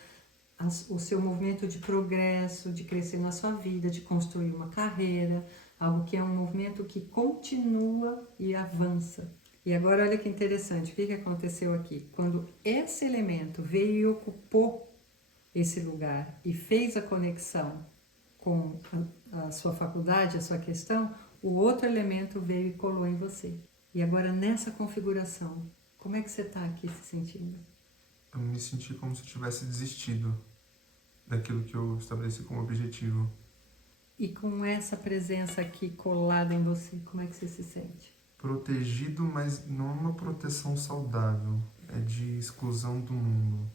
o seu movimento de progresso, de crescer na sua vida, de construir uma carreira, algo que é um movimento que continua e avança. E agora olha que interessante, o que aconteceu aqui? Quando esse elemento veio e ocupou esse lugar e fez a conexão com a sua faculdade, a sua questão, o outro elemento veio e colou em você. E agora nessa configuração, como é que você está aqui se sentindo? Eu me senti como se eu tivesse desistido daquilo que eu estabeleci como objetivo. E com essa presença aqui colada em você, como é que você se sente? Protegido, mas não é uma proteção saudável. É de exclusão do mundo.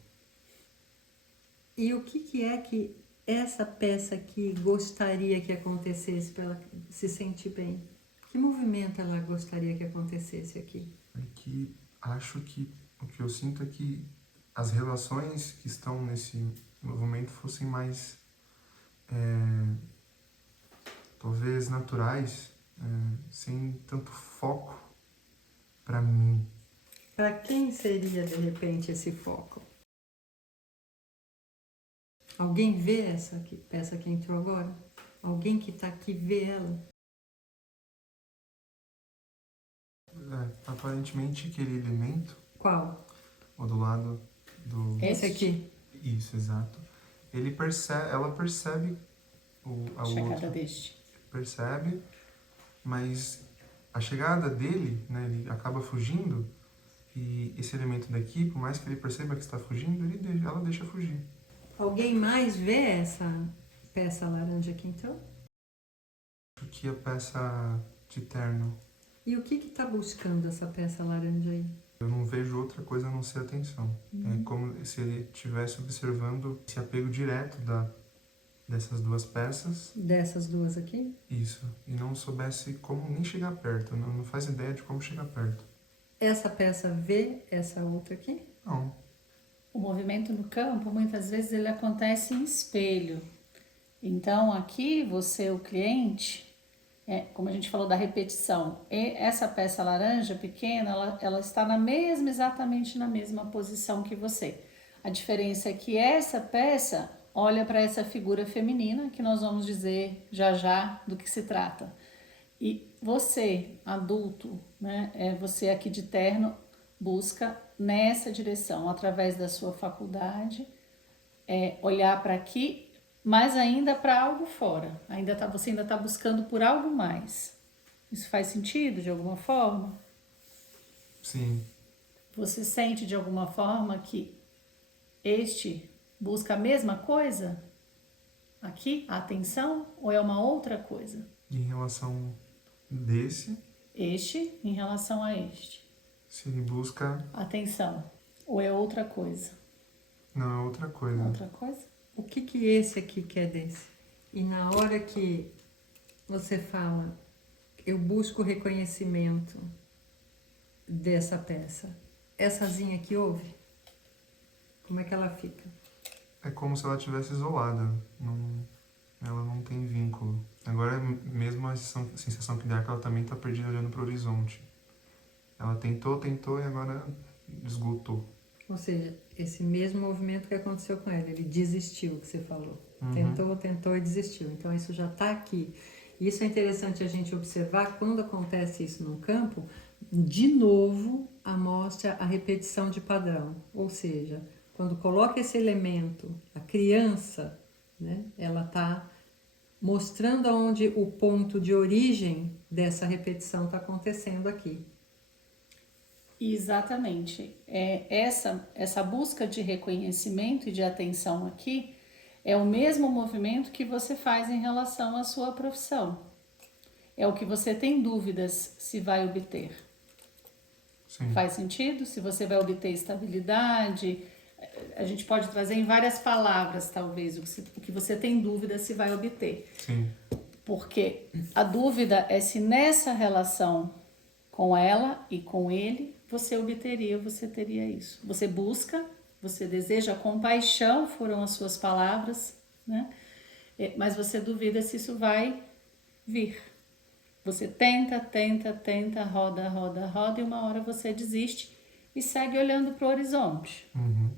E o que é que essa peça aqui gostaria que acontecesse para ela se sentir bem? Que movimento ela gostaria que acontecesse aqui? É que acho que o que eu sinto é que as relações que estão nesse movimento fossem mais, talvez, naturais, sem tanto foco para mim. Para quem seria, de repente, esse foco? Alguém vê essa peça que entrou agora? Alguém que está aqui vê ela? Aparentemente, aquele elemento, Qual? ou do lado do... Esse aqui. Isso, exato. Ela percebe a Chegada outra. deste. Percebe, mas a chegada dele, né, ele acaba fugindo, e esse elemento daqui, por mais que ele perceba que está fugindo, ela deixa fugir. Alguém mais vê essa peça laranja que entrou? Porque a peça de terno, E o que está buscando essa peça laranja aí? eu não vejo outra coisa a não ser atenção. É como se ele estivesse observando esse apego direto dessas duas peças. Dessas duas aqui? Isso. E não soubesse como nem chegar perto. Não faz ideia de como chegar perto. Essa peça vê essa outra aqui? Não. O movimento no campo, muitas vezes, ele acontece em espelho. Então, aqui, você, o cliente, como a gente falou da repetição, essa peça laranja pequena, ela está exatamente na mesma posição que você. A diferença é que essa peça olha para essa figura feminina, que nós vamos dizer já do que se trata. E você, adulto, né, você aqui de terno, busca nessa direção, através da sua faculdade, olhar para aqui, mas ainda para algo fora. Você ainda está buscando por algo mais. Isso faz sentido de alguma forma? Sim. Você sente de alguma forma que este busca a mesma coisa? Aqui, a atenção? Ou é uma outra coisa? Em relação desse, Este em relação a este. se ele busca... Atenção. Ou é outra coisa? Não, é outra coisa. Outra coisa? O que esse aqui quer desse? E na hora que você fala, eu busco reconhecimento dessa peça, essazinha aqui ouve? Como é que ela fica? É como se ela estivesse isolada. Ela não tem vínculo. Agora, mesmo a sensação que dá é que ela também está perdida olhando para o horizonte. Ela tentou e agora esgotou. Ou seja, esse mesmo movimento que aconteceu com ela, ele desistiu, que você falou. Tentou e desistiu. Então isso já está aqui. Isso é interessante a gente observar quando acontece isso no campo, de novo mostra a repetição de padrão. Ou seja, quando coloca esse elemento, a criança, né, ela está mostrando aonde o ponto de origem dessa repetição está acontecendo aqui. Exatamente. Essa busca de reconhecimento e de atenção aqui É o mesmo movimento que você faz em relação à sua profissão. É o que você tem dúvidas se vai obter. Sim. Faz sentido? Se você vai obter estabilidade, a gente pode trazer em várias palavras, talvez, o que você tem dúvida se vai obter. Sim. Porque a dúvida é se nessa relação com ela e com ele, você teria isso. Você busca, você deseja compaixão, foram as suas palavras, né? Mas você duvida se isso vai vir. Você tenta, roda, e uma hora você desiste e segue olhando para o horizonte. Uhum.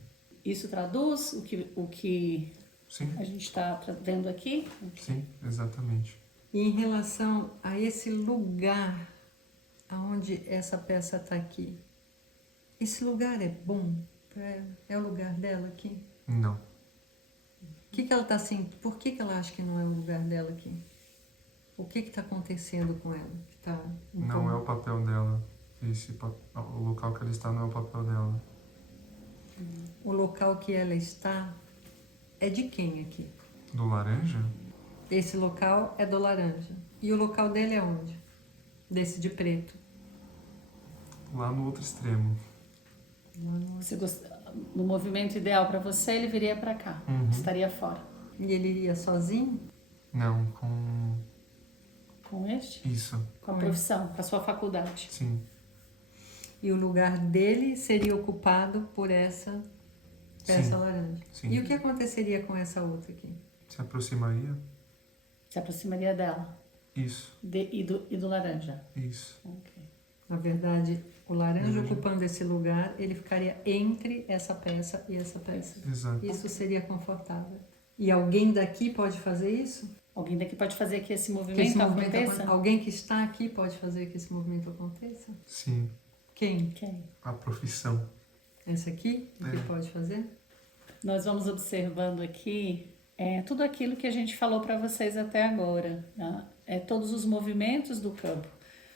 Isso traduz o que Sim. a gente está vendo aqui? Sim, exatamente. E em relação a esse lugar aonde essa peça está aqui, esse lugar é bom para ela? É o lugar dela aqui? Não. O que ela está assim? Por que ela acha que não é o lugar dela aqui? O que está acontecendo com ela? Que tá Não é o papel dela. O local que ela está não é o papel dela. O local que ela está é de quem aqui? Do laranja? Esse local é do laranja. E o local dele é onde? Desse de preto. Lá no outro extremo. No movimento ideal para você, ele viria para cá. Uhum. Estaria fora. E ele iria sozinho? Não, com... Com este? Isso. Com a profissão, com a sua faculdade. Sim. E o lugar dele seria ocupado por essa peça Sim. laranja. Sim. E o que aconteceria com essa outra aqui? Se aproximaria? Se aproximaria dela. Isso. E do laranja. Isso. Ok. Na verdade, o laranja ocupando esse lugar, ele ficaria entre essa peça e essa peça. Exato. Isso seria confortável. E alguém daqui pode fazer isso? Alguém daqui pode fazer que esse Que movimento esse movimento aconteça? alguém que está aqui pode fazer que esse movimento aconteça? Sim. Quem? Quem? A profissão. Esse aqui? O que pode fazer? Nós vamos observando aqui tudo aquilo que a gente falou para vocês até agora. Né? Todos os movimentos do campo.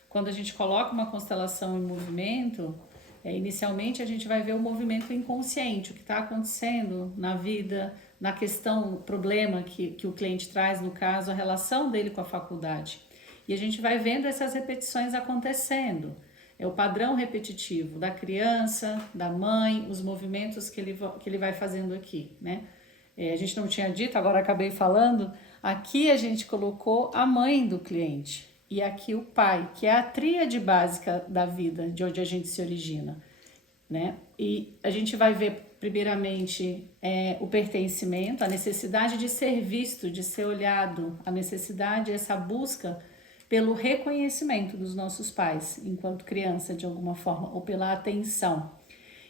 Quando a gente coloca uma constelação em movimento, inicialmente a gente vai ver o movimento inconsciente, o que está acontecendo na vida, na questão, o problema que o cliente traz, no caso, a relação dele com a faculdade. E a gente vai vendo essas repetições acontecendo. É o padrão repetitivo da criança, da mãe, os movimentos que ele vai fazendo aqui, né? A gente não tinha dito, agora acabei falando, aqui a gente colocou a mãe do cliente. E aqui o pai, que é a tríade básica da vida, de onde a gente se origina, né? E a gente vai ver, primeiramente, o pertencimento, a necessidade de ser visto, de ser olhado, a necessidade, essa busca pelo reconhecimento dos nossos pais, enquanto criança, de alguma forma, ou pela atenção.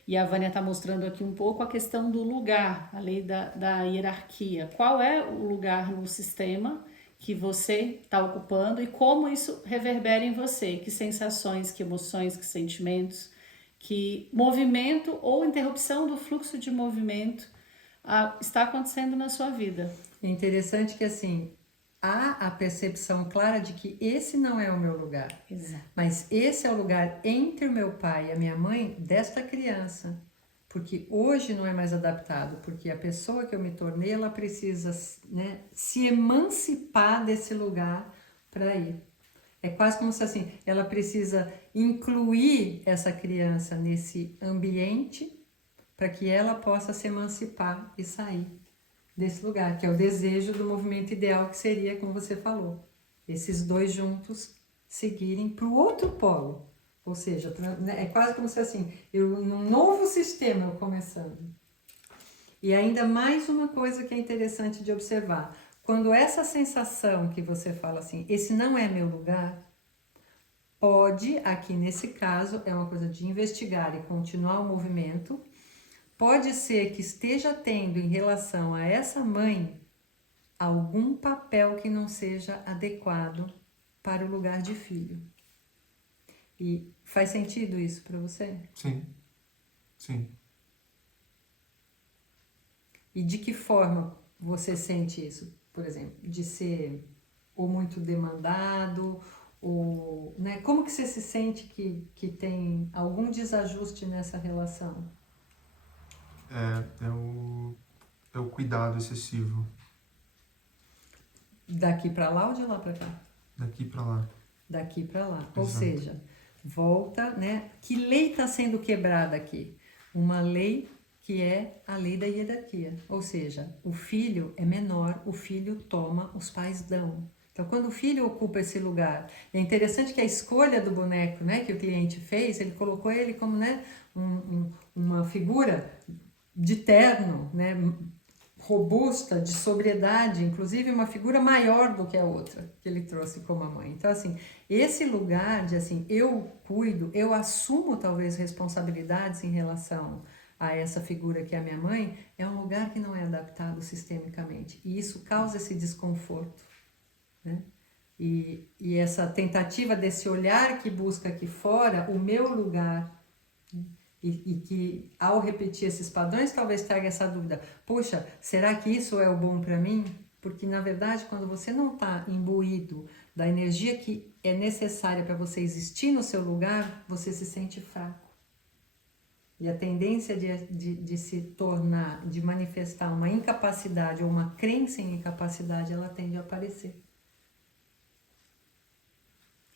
E a Vânia está mostrando aqui um pouco a questão do lugar, a lei da hierarquia. Qual é o lugar no sistema que você está ocupando e como isso reverbera em você, que sensações, que emoções, que sentimentos, que movimento ou interrupção do fluxo de movimento está acontecendo na sua vida. É interessante que assim, há a percepção clara de que esse não é o meu lugar. Exato. Mas esse é o lugar entre o meu pai e a minha mãe desta criança. Porque hoje não é mais adaptado, porque a pessoa que eu me tornei, ela precisa, né, se emancipar desse lugar para ir. É quase como se assim, ela precisa incluir essa criança nesse ambiente para que ela possa se emancipar e sair desse lugar, que é o desejo do movimento ideal, que seria, como você falou, esses dois juntos seguirem para o outro polo. Ou seja, é quase como se assim, num novo sistema eu começando. E ainda mais uma coisa que é interessante de observar. Quando essa sensação que você fala assim, esse não é meu lugar, pode, aqui nesse caso, é uma coisa de investigar e continuar o movimento, pode ser que esteja tendo em relação a essa mãe algum papel que não seja adequado para o lugar de filho. E faz sentido isso para você? Sim. Sim. E de que forma você sente isso? Por exemplo, de ser ou muito demandado, ou, né? Como que você se sente que tem algum desajuste nessa relação? é o cuidado excessivo? Daqui para lá ou de lá para cá? Daqui para lá. Daqui para lá. Ou Exato. seja, volta, né? Que lei está sendo quebrada aqui? Uma lei que é a lei da hierarquia. Ou seja, o filho é menor, o filho toma, os pais dão. Então, quando o filho ocupa esse lugar, é interessante que a escolha do boneco, né, que o cliente fez, ele colocou ele como, né, uma figura de terno, né, robusta, de sobriedade, inclusive uma figura maior do que a outra que ele trouxe como a mãe. Então, assim, esse lugar de, assim, eu cuido, eu assumo talvez responsabilidades em relação a essa figura que é a minha mãe, é um lugar que não é adaptado sistemicamente. E isso causa esse desconforto, né? E essa tentativa desse olhar que busca aqui fora o meu lugar, e que ao repetir esses padrões talvez traga essa dúvida, poxa, será que isso é o bom para mim? Porque na verdade quando você não está imbuído da energia que é necessária para você existir no seu lugar, você se sente fraco. E a tendência de se tornar, de manifestar uma incapacidade ou uma crença em incapacidade, ela tende a aparecer.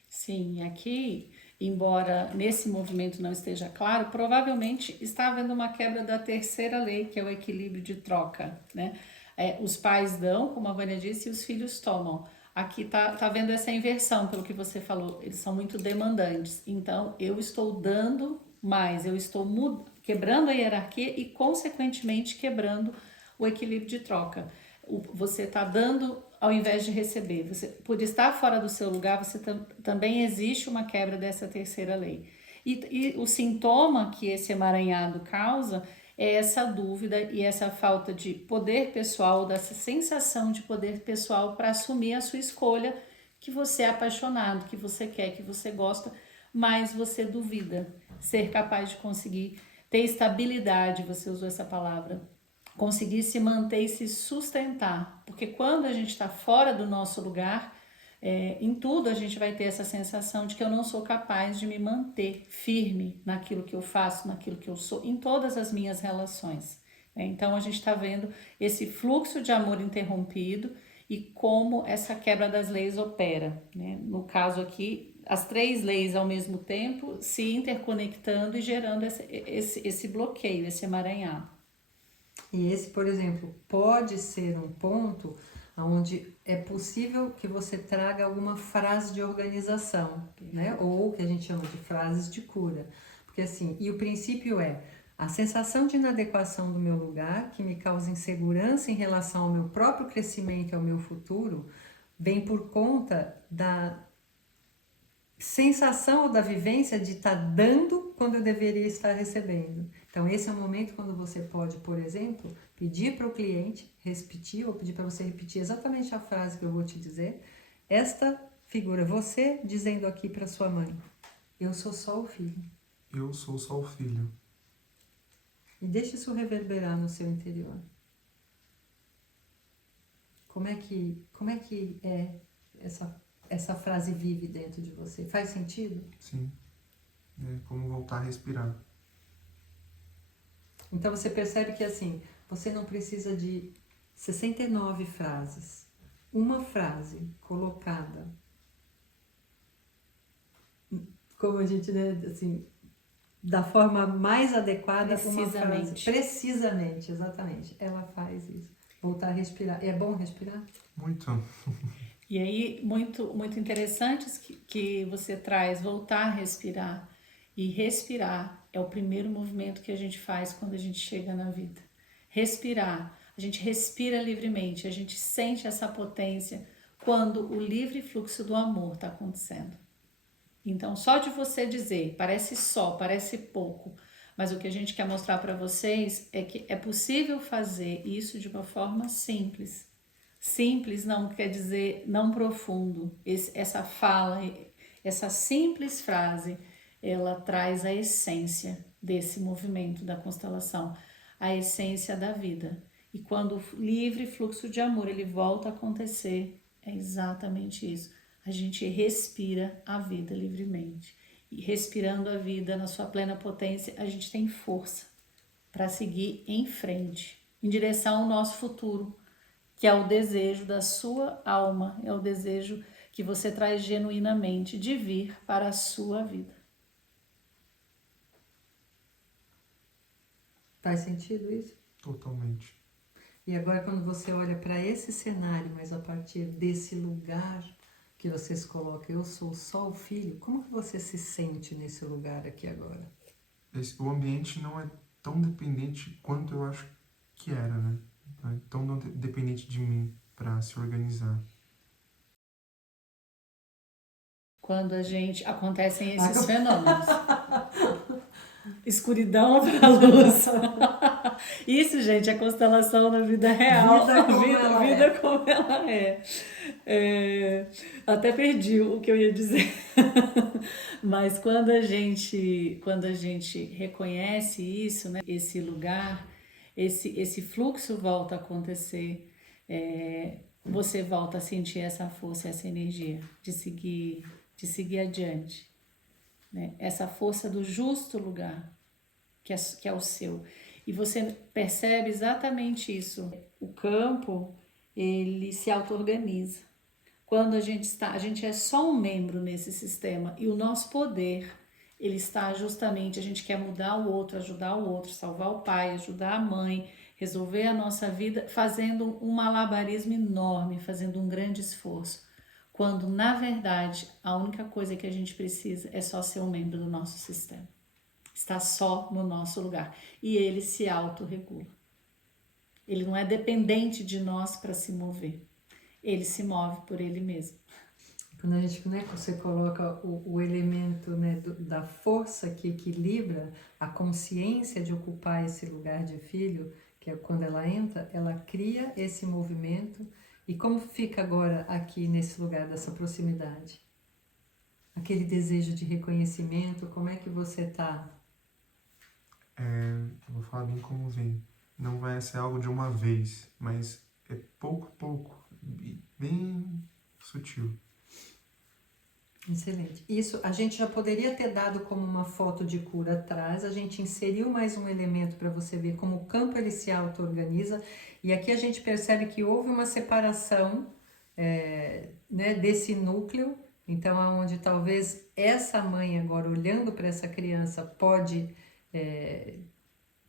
Sim, aqui, embora nesse movimento não esteja claro, provavelmente está havendo uma quebra da terceira lei, que é o equilíbrio de troca, né? Os pais dão, como a Vânia disse, e os filhos tomam. Aqui tá havendo essa inversão, pelo que você falou, eles são muito demandantes. Então, eu estou dando mais, eu estou quebrando a hierarquia e, consequentemente, quebrando o equilíbrio de troca. Você está dando ao invés de receber. Você, por estar fora do seu lugar, você também existe uma quebra dessa terceira lei. E o sintoma que esse emaranhado causa é essa dúvida e essa falta de poder pessoal, dessa sensação de poder pessoal para assumir a sua escolha, que você é apaixonado, que você quer, que você gosta, mas você duvida ser capaz de conseguir ter estabilidade, você usou essa palavra, conseguir se manter e se sustentar, porque quando a gente está fora do nosso lugar, em tudo a gente vai ter essa sensação de que eu não sou capaz de me manter firme naquilo que eu faço, naquilo que eu sou, em todas as minhas relações. Então a gente está vendo esse fluxo de amor interrompido e como essa quebra das leis opera, né? No caso aqui, as três leis ao mesmo tempo se interconectando e gerando esse bloqueio, esse emaranhado. E esse, por exemplo, pode ser um ponto onde é possível que você traga alguma frase de organização, né? Ou que a gente chama de frases de cura. Porque assim, e o princípio é a sensação de inadequação do meu lugar, que me causa insegurança em relação ao meu próprio crescimento e ao meu futuro, vem por conta da sensação ou da vivência de estar dando quando eu deveria estar recebendo. Então esse é o momento quando você pode, por exemplo, pedir para o cliente repetir, ou pedir para você repetir exatamente a frase que eu vou te dizer. Esta figura, você dizendo aqui para sua mãe, eu sou só o filho. Eu sou só o filho. E deixe isso reverberar no seu interior. Como é que essa frase vive dentro de você? Faz sentido? Sim. É como voltar a respirar. Então você percebe que assim, você não precisa de 69 frases. Uma frase colocada, como a gente, né, assim, da forma mais adequada, uma frase, precisamente, exatamente, ela faz isso. Voltar a respirar. É bom respirar? Muito. E aí, muito interessante que você traz, voltar a respirar. E respirar é o primeiro movimento que a gente faz quando a gente chega na vida. Respirar. A gente respira livremente, a gente sente essa potência quando o livre fluxo do amor está acontecendo. Então, só de você dizer, parece pouco, mas o que a gente quer mostrar para vocês é que é possível fazer isso de uma forma simples. Simples não quer dizer não profundo. Essa fala, essa simples frase, ela traz a essência desse movimento da constelação, a essência da vida. E quando o livre fluxo de amor ele volta a acontecer, é exatamente isso. A gente respira a vida livremente. E respirando a vida na sua plena potência, a gente tem força para seguir em frente, em direção ao nosso futuro, que é o desejo da sua alma, é o desejo que você traz genuinamente de vir para a sua vida. Faz sentido isso? Totalmente. E agora quando você olha para esse cenário, mas a partir desse lugar que você se coloca, eu sou só o filho, como que você se sente nesse lugar aqui agora? O ambiente não é tão dependente quanto eu acho que era, né? Não é tão dependente de mim para se organizar. Quando acontecem esses fenômenos. Escuridão para luz. Isso, gente, é constelação na vida real. Vida como ela é. Até perdi o que eu ia dizer. Mas quando a gente reconhece isso, né, esse lugar, esse fluxo volta a acontecer, você volta a sentir essa força, essa energia de seguir adiante. Né? Essa força do justo lugar, que é o seu. E você percebe exatamente isso. O campo, ele se auto-organiza. Quando a gente é só um membro nesse sistema e o nosso poder, ele está justamente, a gente quer mudar o outro, ajudar o outro, salvar o pai, ajudar a mãe, resolver a nossa vida, fazendo um malabarismo enorme, fazendo um grande esforço. Quando, na verdade, a única coisa que a gente precisa é só ser um membro do nosso sistema. Está só no nosso lugar. E ele se autorregula. Ele não é dependente de nós para se mover. Ele se move por ele mesmo. Quando a gente, né, você coloca o elemento, né, da força que equilibra a consciência de ocupar esse lugar de filho, que é quando ela entra, ela cria esse movimento. E como fica agora aqui nesse lugar dessa proximidade? Aquele desejo de reconhecimento, como é que você está? Vou falar bem como vem. Não vai ser algo de uma vez, mas é pouco a pouco, bem sutil. Excelente. Isso a gente já poderia ter dado como uma foto de cura atrás, a gente inseriu mais um elemento para você ver como o campo ele se auto-organiza, e aqui a gente percebe que houve uma separação né, desse núcleo, então aonde talvez essa mãe agora olhando para essa criança pode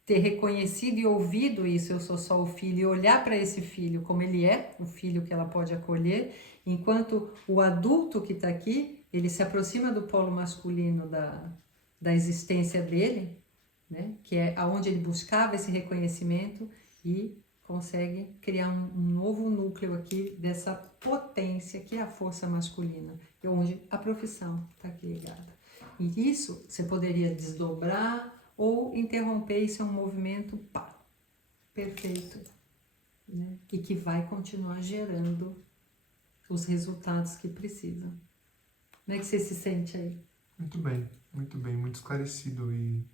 ter reconhecido e ouvido isso, eu sou só o filho, e olhar para esse filho como ele é, o filho que ela pode acolher, enquanto o adulto que está aqui, ele se aproxima do polo masculino da existência dele, né? Que é aonde ele buscava esse reconhecimento e consegue criar um novo núcleo aqui dessa potência que é a força masculina, onde a profissão está aqui ligada. E isso você poderia desdobrar ou interromper, isso é um movimento perfeito, né? E que vai continuar gerando os resultados que precisam. Como é que você se sente aí? Muito bem, muito esclarecido e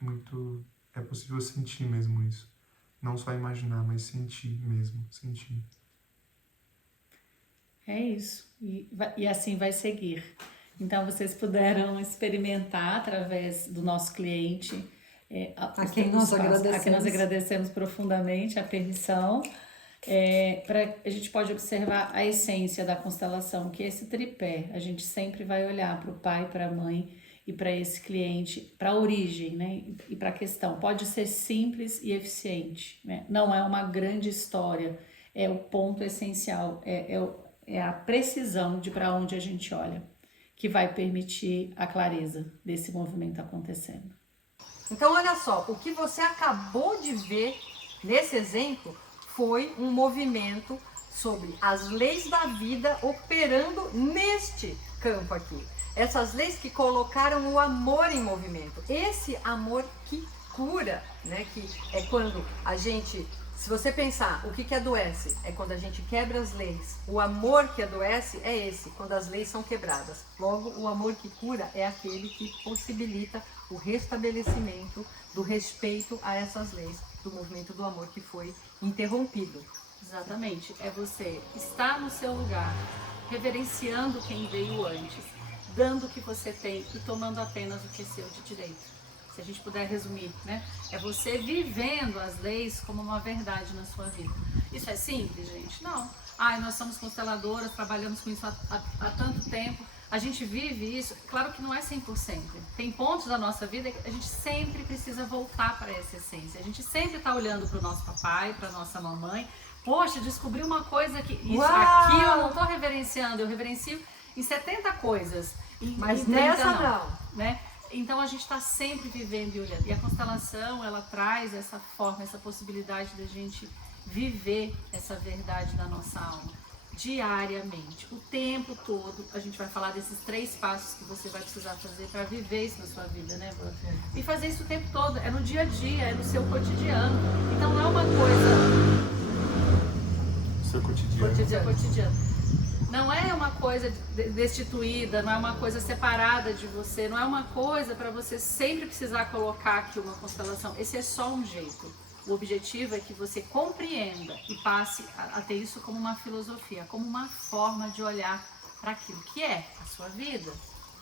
muito... É possível sentir mesmo isso. Não só imaginar, mas sentir mesmo, sentir. É isso, e assim vai seguir. Então vocês puderam experimentar através do nosso cliente, a quem nós agradecemos profundamente a permissão. A gente pode observar a essência da constelação, que é esse tripé. A gente sempre vai olhar para o pai, para a mãe e para esse cliente, para a origem, né? E para a questão. Pode ser simples e eficiente, né? Não é uma grande história, é o ponto essencial, é a precisão de para onde a gente olha, que vai permitir a clareza desse movimento acontecendo. Então olha só, o que você acabou de ver nesse exemplo foi um movimento sobre as leis da vida operando neste campo aqui. Essas leis que colocaram o amor em movimento. Esse amor que cura, né? Que é quando a gente, se você pensar, o que adoece? É quando a gente quebra as leis. O amor que adoece é esse, quando as leis são quebradas. Logo, o amor que cura é aquele que possibilita o restabelecimento do respeito a essas leis, do movimento do amor que foi interrompido. Exatamente, é você estar no seu lugar, reverenciando quem veio antes, dando o que você tem e tomando apenas o que é seu de direito. se a gente puder resumir, né? É você vivendo as leis como uma verdade na sua vida. Isso é simples, gente? Não. Nós somos consteladoras, trabalhamos com isso há tanto tempo. A gente vive isso, claro que não é 100%. Tem pontos da nossa vida que a gente sempre precisa voltar para essa essência. A gente sempre está olhando para o nosso papai, para a nossa mamãe. Poxa, descobri uma coisa que isso aqui eu não estou reverenciando, eu reverencio em 70 coisas. Mas nessa não. Né? Então a gente está sempre vivendo e olhando. E a constelação, ela traz essa forma, essa possibilidade da gente viver essa verdade da nossa alma. Diariamente, o tempo todo, a gente vai falar desses 3 passos que você vai precisar fazer para viver isso na sua vida, né, Van? E fazer isso o tempo todo, é no dia a dia, é no seu cotidiano. Então não é uma coisa... Seu cotidiano. Cotidiano. Não é uma coisa destituída, não é uma coisa separada de você, não é uma coisa para você sempre precisar colocar aqui uma constelação. Esse é só um jeito. O objetivo é que você compreenda e passe a ter isso como uma filosofia, como uma forma de olhar para aquilo que é a sua vida.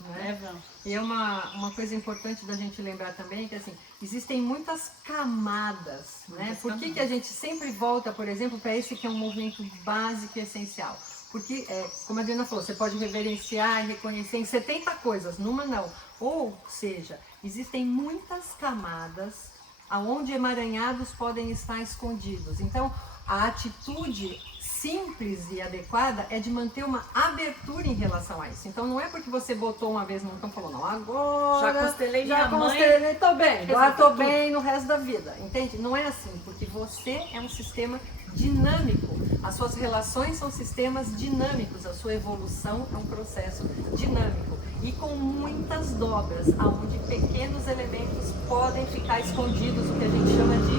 Né, Van? E é uma coisa importante da gente lembrar também que assim, existem muitas camadas, né? Por que a gente sempre volta, por exemplo, para esse que é um movimento básico e essencial? Porque, como a Adriana falou, você pode reverenciar e reconhecer em 70 coisas, numa não. Ou seja, existem muitas camadas aonde emaranhados podem estar escondidos. Então, a atitude simples e adequada é de manter uma abertura em relação a isso. Então, não é porque você botou uma vez no campo e falou, não, agora já constelei minha mãe, tô bem, agora tô bem no resto da vida. Entende? Não é assim, porque você é um sistema dinâmico. As suas relações são sistemas dinâmicos, a sua evolução é um processo dinâmico e com muitas dobras, onde pequenos elementos podem ficar escondidos, o que a gente chama de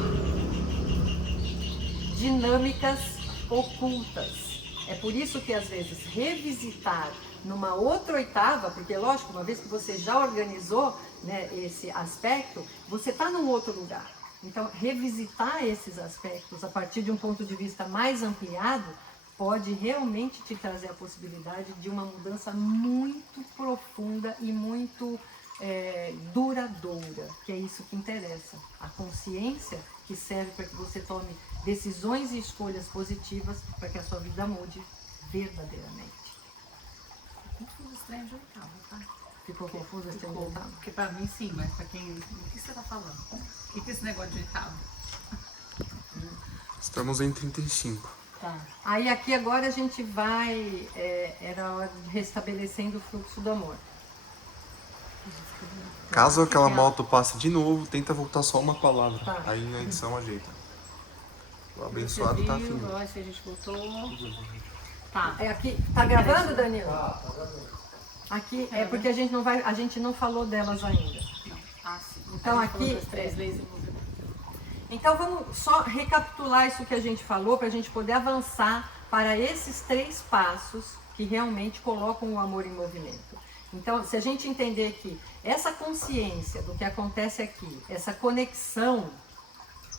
dinâmicas ocultas. É por isso que às vezes revisitar numa outra oitava, porque lógico, uma vez que você já organizou, né, esse aspecto, você está num outro lugar. Então, revisitar esses aspectos a partir de um ponto de vista mais ampliado pode realmente te trazer a possibilidade de uma mudança muito profunda e muito duradoura, que é isso que interessa. A consciência que serve para que você tome decisões e escolhas positivas para que a sua vida mude verdadeiramente. Confuso esse trem de oitava, tá? Ficou confuso esse trem de oitava? Porque para mim sim, mas para quem... O que você tá falando? O que é esse negócio de oitava? Estamos em 35. Tá. Aí aqui agora a gente vai, era hora de restabelecendo o fluxo do amor. Caso aquela moto passe de novo, tenta voltar só uma palavra. Tá. Aí na edição ajeita. O abençoado tá afim. Agora se a gente voltou... Tá. Aqui, tá gravando, Danilo? Tá gravando. Aqui é porque a gente não falou delas ainda. Não. Sim. Então aqui... Então vamos só recapitular isso que a gente falou para a gente poder avançar para esses 3 passos que realmente colocam o amor em movimento. Então, se a gente entender que essa consciência do que acontece aqui, essa conexão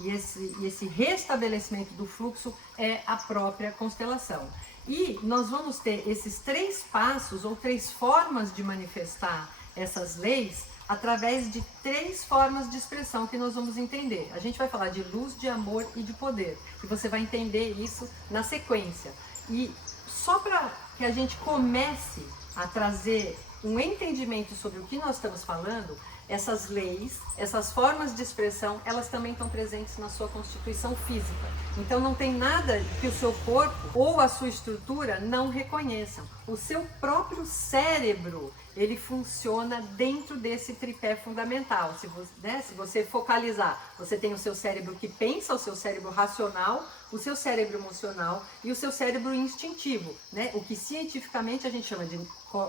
e esse restabelecimento do fluxo é a própria constelação. E nós vamos ter esses 3 passos ou 3 formas de manifestar essas leis através de 3 formas de expressão que nós vamos entender. A gente vai falar de luz, de amor e de poder. E você vai entender isso na sequência. E só para que a gente comece a trazer um entendimento sobre o que nós estamos falando, essas leis, essas formas de expressão, elas também estão presentes na sua constituição física. Então não tem nada que o seu corpo ou a sua estrutura não reconheçam. O seu próprio cérebro, ele funciona dentro desse tripé fundamental. Se você focalizar, você tem o seu cérebro que pensa, o seu cérebro racional, o seu cérebro emocional e o seu cérebro instintivo, né? O que cientificamente a gente chama de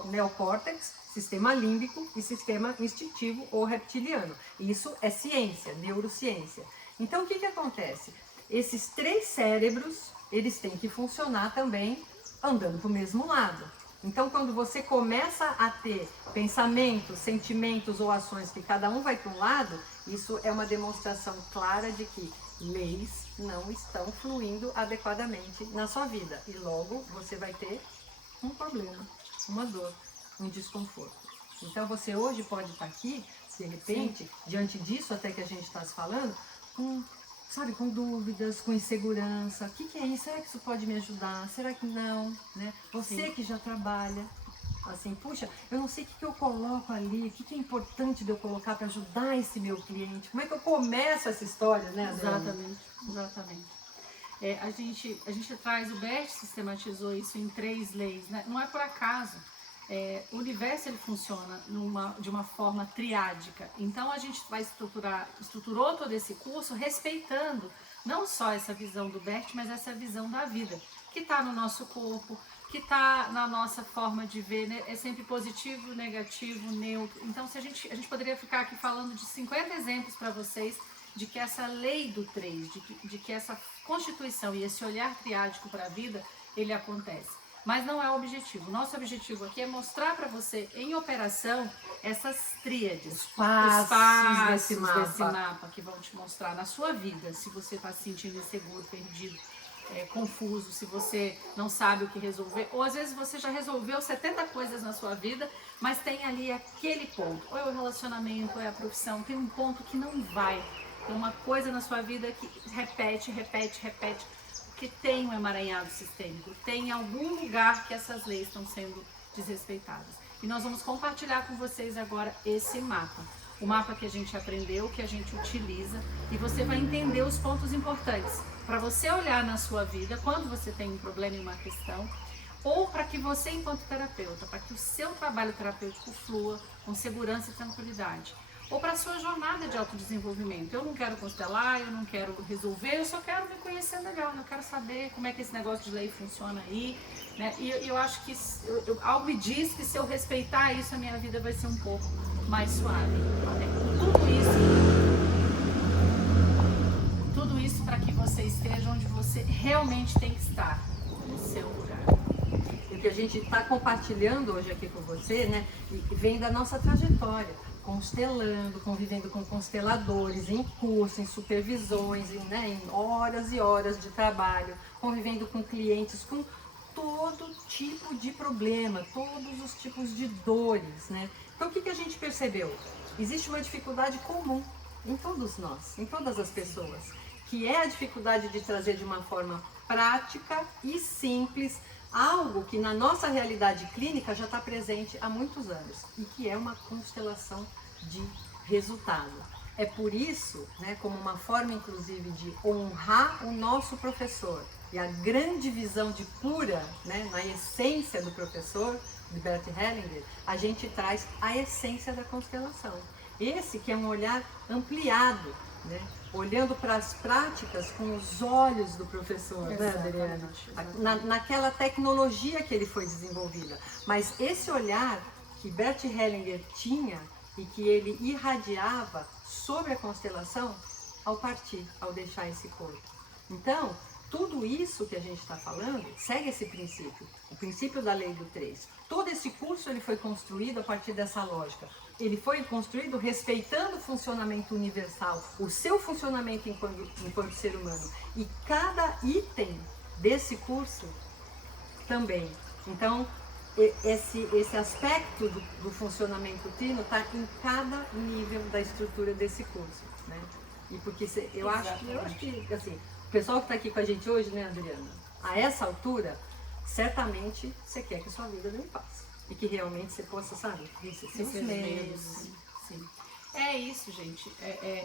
neocórtex, sistema límbico e sistema instintivo ou reptiliano. Isso é ciência, neurociência. Então o que acontece? Esses 3 cérebros, eles têm que funcionar também andando para o mesmo lado. Então quando você começa a ter pensamentos, sentimentos ou ações que cada um vai para um lado, isso é uma demonstração clara de que leis não estão fluindo adequadamente na sua vida. E logo você vai ter um problema, uma dor, um desconforto. Então você hoje pode estar aqui de repente, diante disso até que a gente está se falando, sabe, com dúvidas, com insegurança. O que é isso? Será que isso pode me ajudar? Será que não? Né? Você Sim. que já trabalha, assim, puxa, eu não sei o que eu coloco ali, o que é importante de eu colocar para ajudar esse meu cliente. Como é que eu começo essa história, né, Adriana? Exatamente. A gente traz, o Bert sistematizou isso em 3 leis, né? Não é por acaso. O universo ele funciona de uma forma triádica. Então a gente vai estruturou todo esse curso respeitando não só essa visão do Bert, mas essa visão da vida, que está no nosso corpo, que está na nossa forma de ver, né? É sempre positivo, negativo, neutro. Então se a gente poderia ficar aqui falando de 50 exemplos para vocês de que essa lei do 3, de que essa constituição e esse olhar triádico para a vida, ele acontece. Mas não é o objetivo. Nosso objetivo aqui é mostrar para você em operação essas tríades, os passos desse mapa. mapa que vão te mostrar na sua vida, se você está se sentindo inseguro, perdido, confuso, se você não sabe o que resolver, ou às vezes você já resolveu 70 coisas na sua vida, mas tem ali aquele ponto, ou é o relacionamento, ou é a profissão, tem um ponto que não vai, tem uma coisa na sua vida que repete, porque tem um emaranhado sistêmico, tem algum lugar que essas leis estão sendo desrespeitadas. E nós vamos compartilhar com vocês agora esse mapa. O mapa que a gente aprendeu, que a gente utiliza, e você vai entender os pontos importantes para você olhar na sua vida quando você tem um problema e uma questão, ou para que você, enquanto terapeuta, para que o seu trabalho terapêutico flua com segurança e tranquilidade. Ou para a sua jornada de autodesenvolvimento. Eu não quero constelar, eu não quero resolver, eu só quero me conhecer melhor, eu quero saber como é que esse negócio de lei funciona aí, né? E eu acho que, algo me diz que se eu respeitar isso, a minha vida vai ser um pouco mais suave. Tudo isso para que você esteja onde você realmente tem que estar, no seu lugar. O que a gente está compartilhando hoje aqui com você, né, vem da nossa trajetória. Constelando, convivendo com consteladores, em curso, em supervisões, em horas e horas de trabalho, convivendo com clientes, com todo tipo de problema, todos os tipos de dores, né? Então o que a gente percebeu? Existe uma dificuldade comum em todos nós, em todas as pessoas, que é a dificuldade de trazer de uma forma prática e simples algo que na nossa realidade clínica já está presente há muitos anos e que é uma constelação de resultado. É por isso, né, como uma forma inclusive de honrar o nosso professor e a grande visão de cura, né, na essência do professor, de Bert Hellinger, a gente traz a essência da constelação. Esse que é um olhar ampliado, né, olhando para as práticas com os olhos do professor, né, Adriana? Naquela tecnologia que ele foi desenvolvida. Mas esse olhar que Bert Hellinger tinha e que ele irradiava sobre a constelação ao partir, ao deixar esse corpo. Então, tudo isso que a gente está falando segue esse princípio, o princípio da lei do 3. Todo esse curso ele foi construído a partir dessa lógica. Ele foi construído respeitando o funcionamento universal, o seu funcionamento enquanto ser humano. E cada item desse curso também. Então, esse aspecto do funcionamento trino está em cada nível da estrutura desse curso, né? E porque eu acho que assim, o pessoal que está aqui com a gente hoje, né, Adriana? A essa altura, certamente você quer que sua vida dê um passo. E que realmente você possa, sabe, vencer seus medos. Sim. É isso, gente.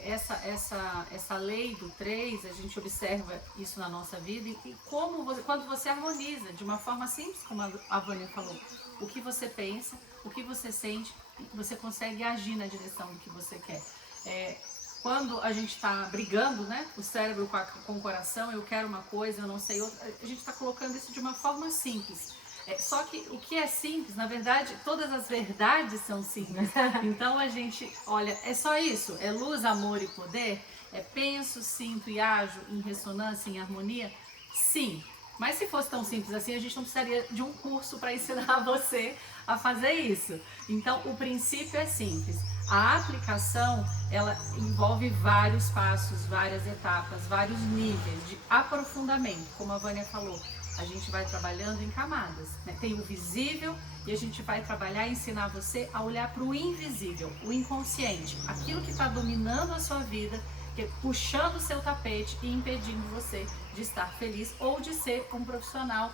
Essa lei do 3, a gente observa isso na nossa vida e quando você harmoniza de uma forma simples, como a Vânia falou, o que você pensa, o que você sente, você consegue agir na direção do que você quer. Quando a gente está brigando, né, o cérebro com o coração, eu quero uma coisa, eu não sei outra, a gente está colocando isso de uma forma simples. Só que o que é simples, na verdade, todas as verdades são simples. Então a gente, olha, é só isso, é luz, amor e poder, penso, sinto e ajo em ressonância, em harmonia, sim. Mas se fosse tão simples assim, a gente não precisaria de um curso para ensinar você a fazer isso. Então o princípio é simples. A aplicação, ela envolve vários passos, várias etapas, vários níveis de aprofundamento, como a Vânia falou. a gente vai trabalhando em camadas, né? Tem o visível e a gente vai trabalhar e ensinar você a olhar para o invisível, o inconsciente, aquilo que está dominando a sua vida, que é puxando o seu tapete e impedindo você de estar feliz ou de ser um profissional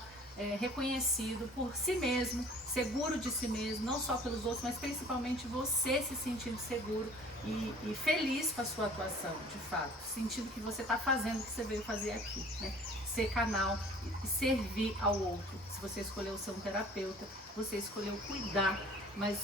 reconhecido por si mesmo, seguro de si mesmo, não só pelos outros, mas principalmente você se sentindo seguro e feliz com a sua atuação, de fato, sentindo que você está fazendo o que você veio fazer aqui, né? Ser canal e servir ao outro. Se você escolheu ser um terapeuta, você escolheu cuidar, mas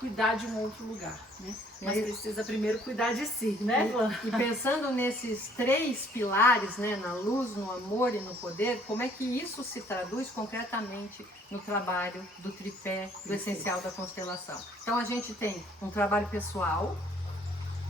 cuidar de um outro lugar, né? Mas precisa primeiro cuidar de si, né, Ivan? E pensando nesses 3 pilares, né, na luz, no amor e no poder, como é que isso se traduz concretamente no trabalho do tripé, do essencial da constelação? Então a gente tem um trabalho pessoal,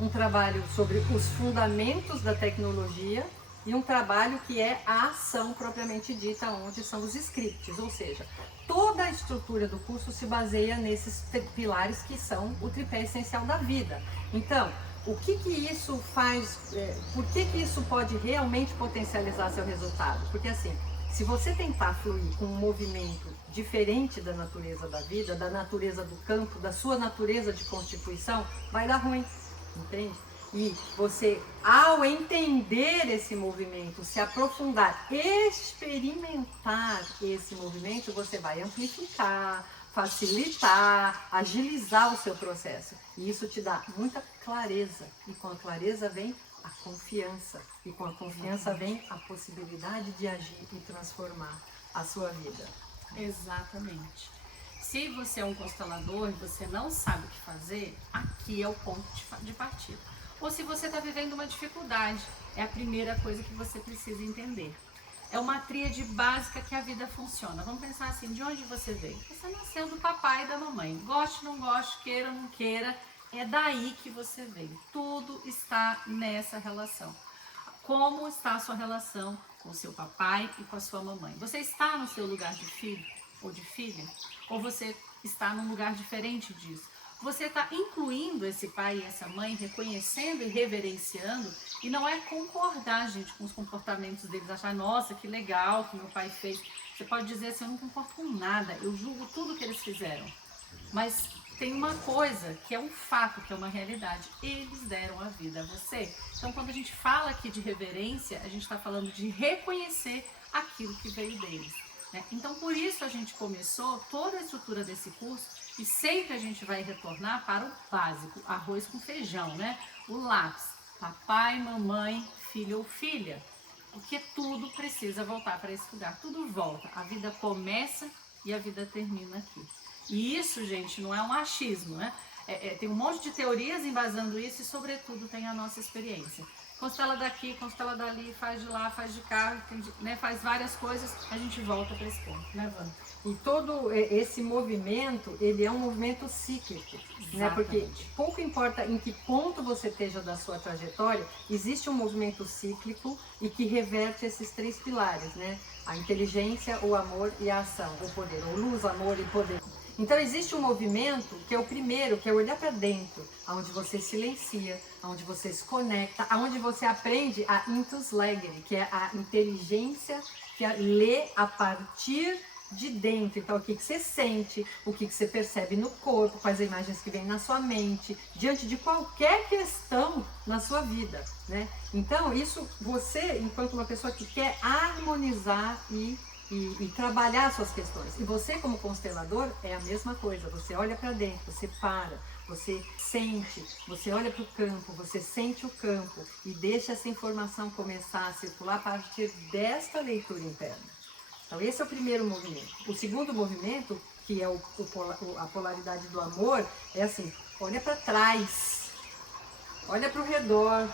um trabalho sobre os fundamentos da tecnologia e um trabalho que é a ação propriamente dita, onde são os scripts, ou seja, toda a estrutura do curso se baseia nesses pilares que são o tripé essencial da vida. Então, o que isso faz, por que isso pode realmente potencializar seu resultado? Porque assim, se você tentar fluir com um movimento diferente da natureza da vida, da natureza do campo, da sua natureza de constituição, vai dar ruim, entende? E você, ao entender esse movimento, se aprofundar, experimentar esse movimento, você vai amplificar, facilitar, agilizar o seu processo. E isso te dá muita clareza. E com a clareza vem a confiança. E com a confiança vem a possibilidade de agir e transformar a sua vida. Exatamente. Se você é um constelador e você não sabe o que fazer, aqui é o ponto de partida. Ou se você está vivendo uma dificuldade, é a primeira coisa que você precisa entender. É uma tríade básica que a vida funciona. Vamos pensar assim, de onde você veio? Você nasceu do papai e da mamãe. Goste, não goste, queira, não queira, é daí que você veio. Tudo está nessa relação. Como está a sua relação com o seu papai e com a sua mamãe? Você está no seu lugar de filho ou de filha? Ou você está num lugar diferente disso? Você está incluindo esse pai e essa mãe, reconhecendo e reverenciando, e não é concordar, gente, com os comportamentos deles, achar, nossa, que legal que meu pai fez. Você pode dizer assim, eu não concordo com nada, eu julgo tudo que eles fizeram. Mas tem uma coisa que é um fato, que é uma realidade, eles deram a vida a você. Então, quando a gente fala aqui de reverência, a gente está falando de reconhecer aquilo que veio deles, né? Então, por isso a gente começou toda a estrutura desse curso. E sempre a gente vai retornar para o básico, arroz com feijão, né? O lápis, papai, mamãe, filho ou filha. Porque tudo precisa voltar para esse lugar, tudo volta. A vida começa e a vida termina aqui. E isso, gente, não é um achismo, né? Tem um monte de teorias embasando isso e, sobretudo, tem a nossa experiência. Constela daqui, constela dali, faz de lá, faz de cá, né? Faz várias coisas, a gente volta para esse ponto, né, Wanda? E todo esse movimento, ele é um movimento cíclico, né? Porque pouco importa em que ponto você esteja da sua trajetória, existe um movimento cíclico e que reverte esses 3 pilares, né? A inteligência, o amor e a ação, o poder, ou luz, amor e poder. Então existe um movimento que é o primeiro, que é olhar para dentro, onde você silencia, onde você se conecta, onde você aprende a intuslegere, que é a inteligência que lê a partir de dentro. Então o que você sente, o que você percebe no corpo, quais as imagens que vêm na sua mente, diante de qualquer questão na sua vida, né? Então isso, você, enquanto uma pessoa que quer harmonizar e trabalhar suas questões. E você, como constelador, é a mesma coisa. Você olha para dentro, você para, você sente, você olha para o campo, você sente o campo e deixa essa informação começar a circular a partir desta leitura interna. Então esse é o primeiro movimento. O segundo movimento, que é a polaridade do amor, é assim, olha para trás, olha para o redor,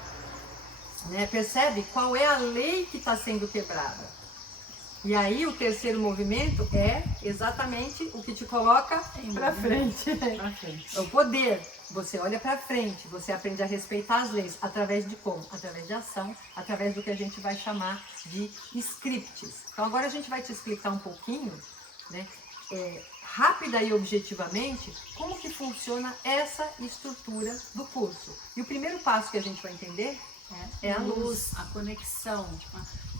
né? Percebe qual é a lei que está sendo quebrada. E aí o terceiro movimento é exatamente o que te coloca para frente. É o poder. Você olha para frente, você aprende a respeitar as leis. Através de como? Através de ação, através do que a gente vai chamar de scripts. Então agora a gente vai te explicar um pouquinho, né, rápida e objetivamente, como que funciona essa estrutura do curso. E o primeiro passo que a gente vai entender é a luz, a conexão.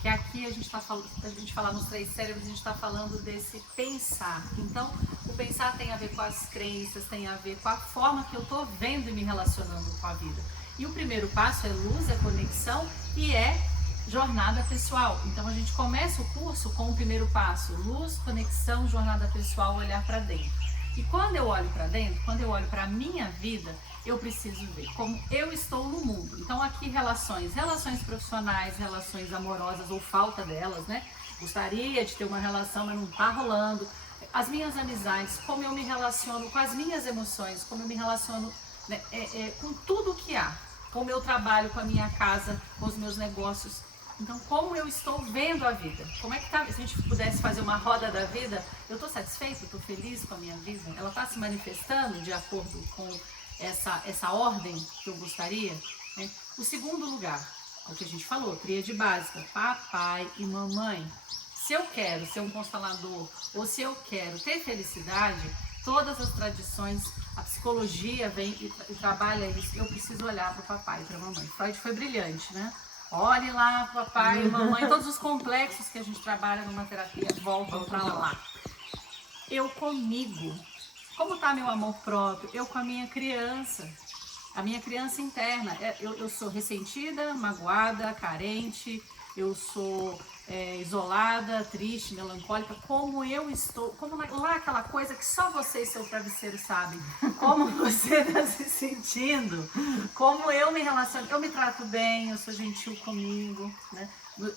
que aqui a gente fala nos 3 cérebros, a gente está falando desse pensar. Então, o pensar tem a ver com as crenças, tem a ver com a forma que eu estou vendo e me relacionando com a vida. E o primeiro passo é luz, é conexão e é jornada pessoal. Então, a gente começa o curso com o primeiro passo, luz, conexão, jornada pessoal, olhar para dentro. E quando eu olho para dentro, quando eu olho para a minha vida, eu preciso ver como eu estou no mundo. Então aqui relações profissionais, relações amorosas ou falta delas, né? Gostaria de ter uma relação, mas não tá rolando. As minhas amizades, como eu me relaciono com as minhas emoções, como eu me relaciono, né, com tudo que há. Com o meu trabalho, com a minha casa, com os meus negócios. Então, como eu estou vendo a vida? Como é que tá? Se a gente pudesse fazer uma roda da vida, eu estou satisfeita, estou feliz com a minha vida? Ela está se manifestando de acordo com essa ordem que eu gostaria? Né? O segundo lugar, é o que a gente falou, tríade básica, papai e mamãe. Se eu quero ser um constelador ou se eu quero ter felicidade, todas as tradições, a psicologia vem e trabalha isso. Eu preciso olhar para o papai e para a mamãe. Freud foi brilhante, né? Olhe lá, papai e mamãe, todos os complexos que a gente trabalha numa terapia voltam para lá. Eu comigo. Como está meu amor próprio? Eu com a minha criança interna. Eu sou ressentida, magoada, carente, eu sou isolada, triste, melancólica. Como eu estou, como lá aquela coisa que só você e seu travesseiro sabem. Como você está se sentindo, como eu me relaciono. Eu me trato bem, eu sou gentil comigo, né?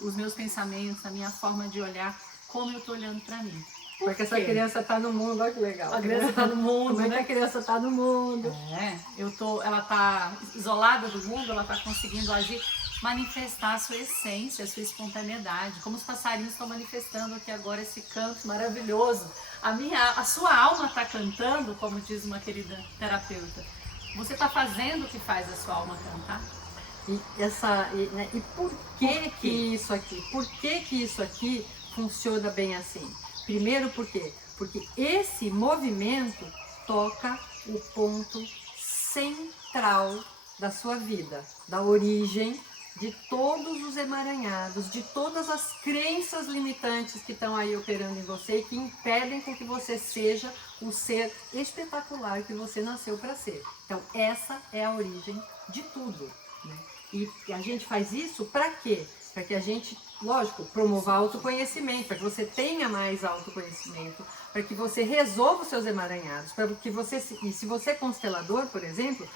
Os meus pensamentos, a minha forma de olhar, como eu estou olhando para mim. Porque essa criança está no mundo, olha que legal. A criança está no mundo, Como é né? que a criança está no mundo? Ela está isolada do mundo, ela está conseguindo agir, manifestar a sua essência, a sua espontaneidade. Como os passarinhos estão manifestando aqui agora esse canto maravilhoso. A sua alma está cantando, como diz uma querida terapeuta. Você está fazendo o que faz a sua alma cantar? E por que isso aqui? Por que isso aqui funciona bem assim? Primeiro, por quê? Porque esse movimento toca o ponto central da sua vida, da origem de todos os emaranhados, de todas as crenças limitantes que estão aí operando em você e que impedem com que você seja o ser espetacular que você nasceu para ser. Então, essa é a origem de tudo, né? E a gente faz isso para quê? Para que a gente, lógico, promova autoconhecimento, para que você tenha mais autoconhecimento, para que você resolva os seus emaranhados, para que você, e se você é constelador, por exemplo,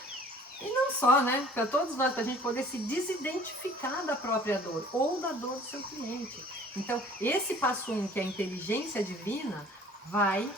e não só, né? Para todos nós, para a gente poder se desidentificar da própria dor ou da dor do seu cliente. Então, esse passo 1, que é a inteligência divina, vai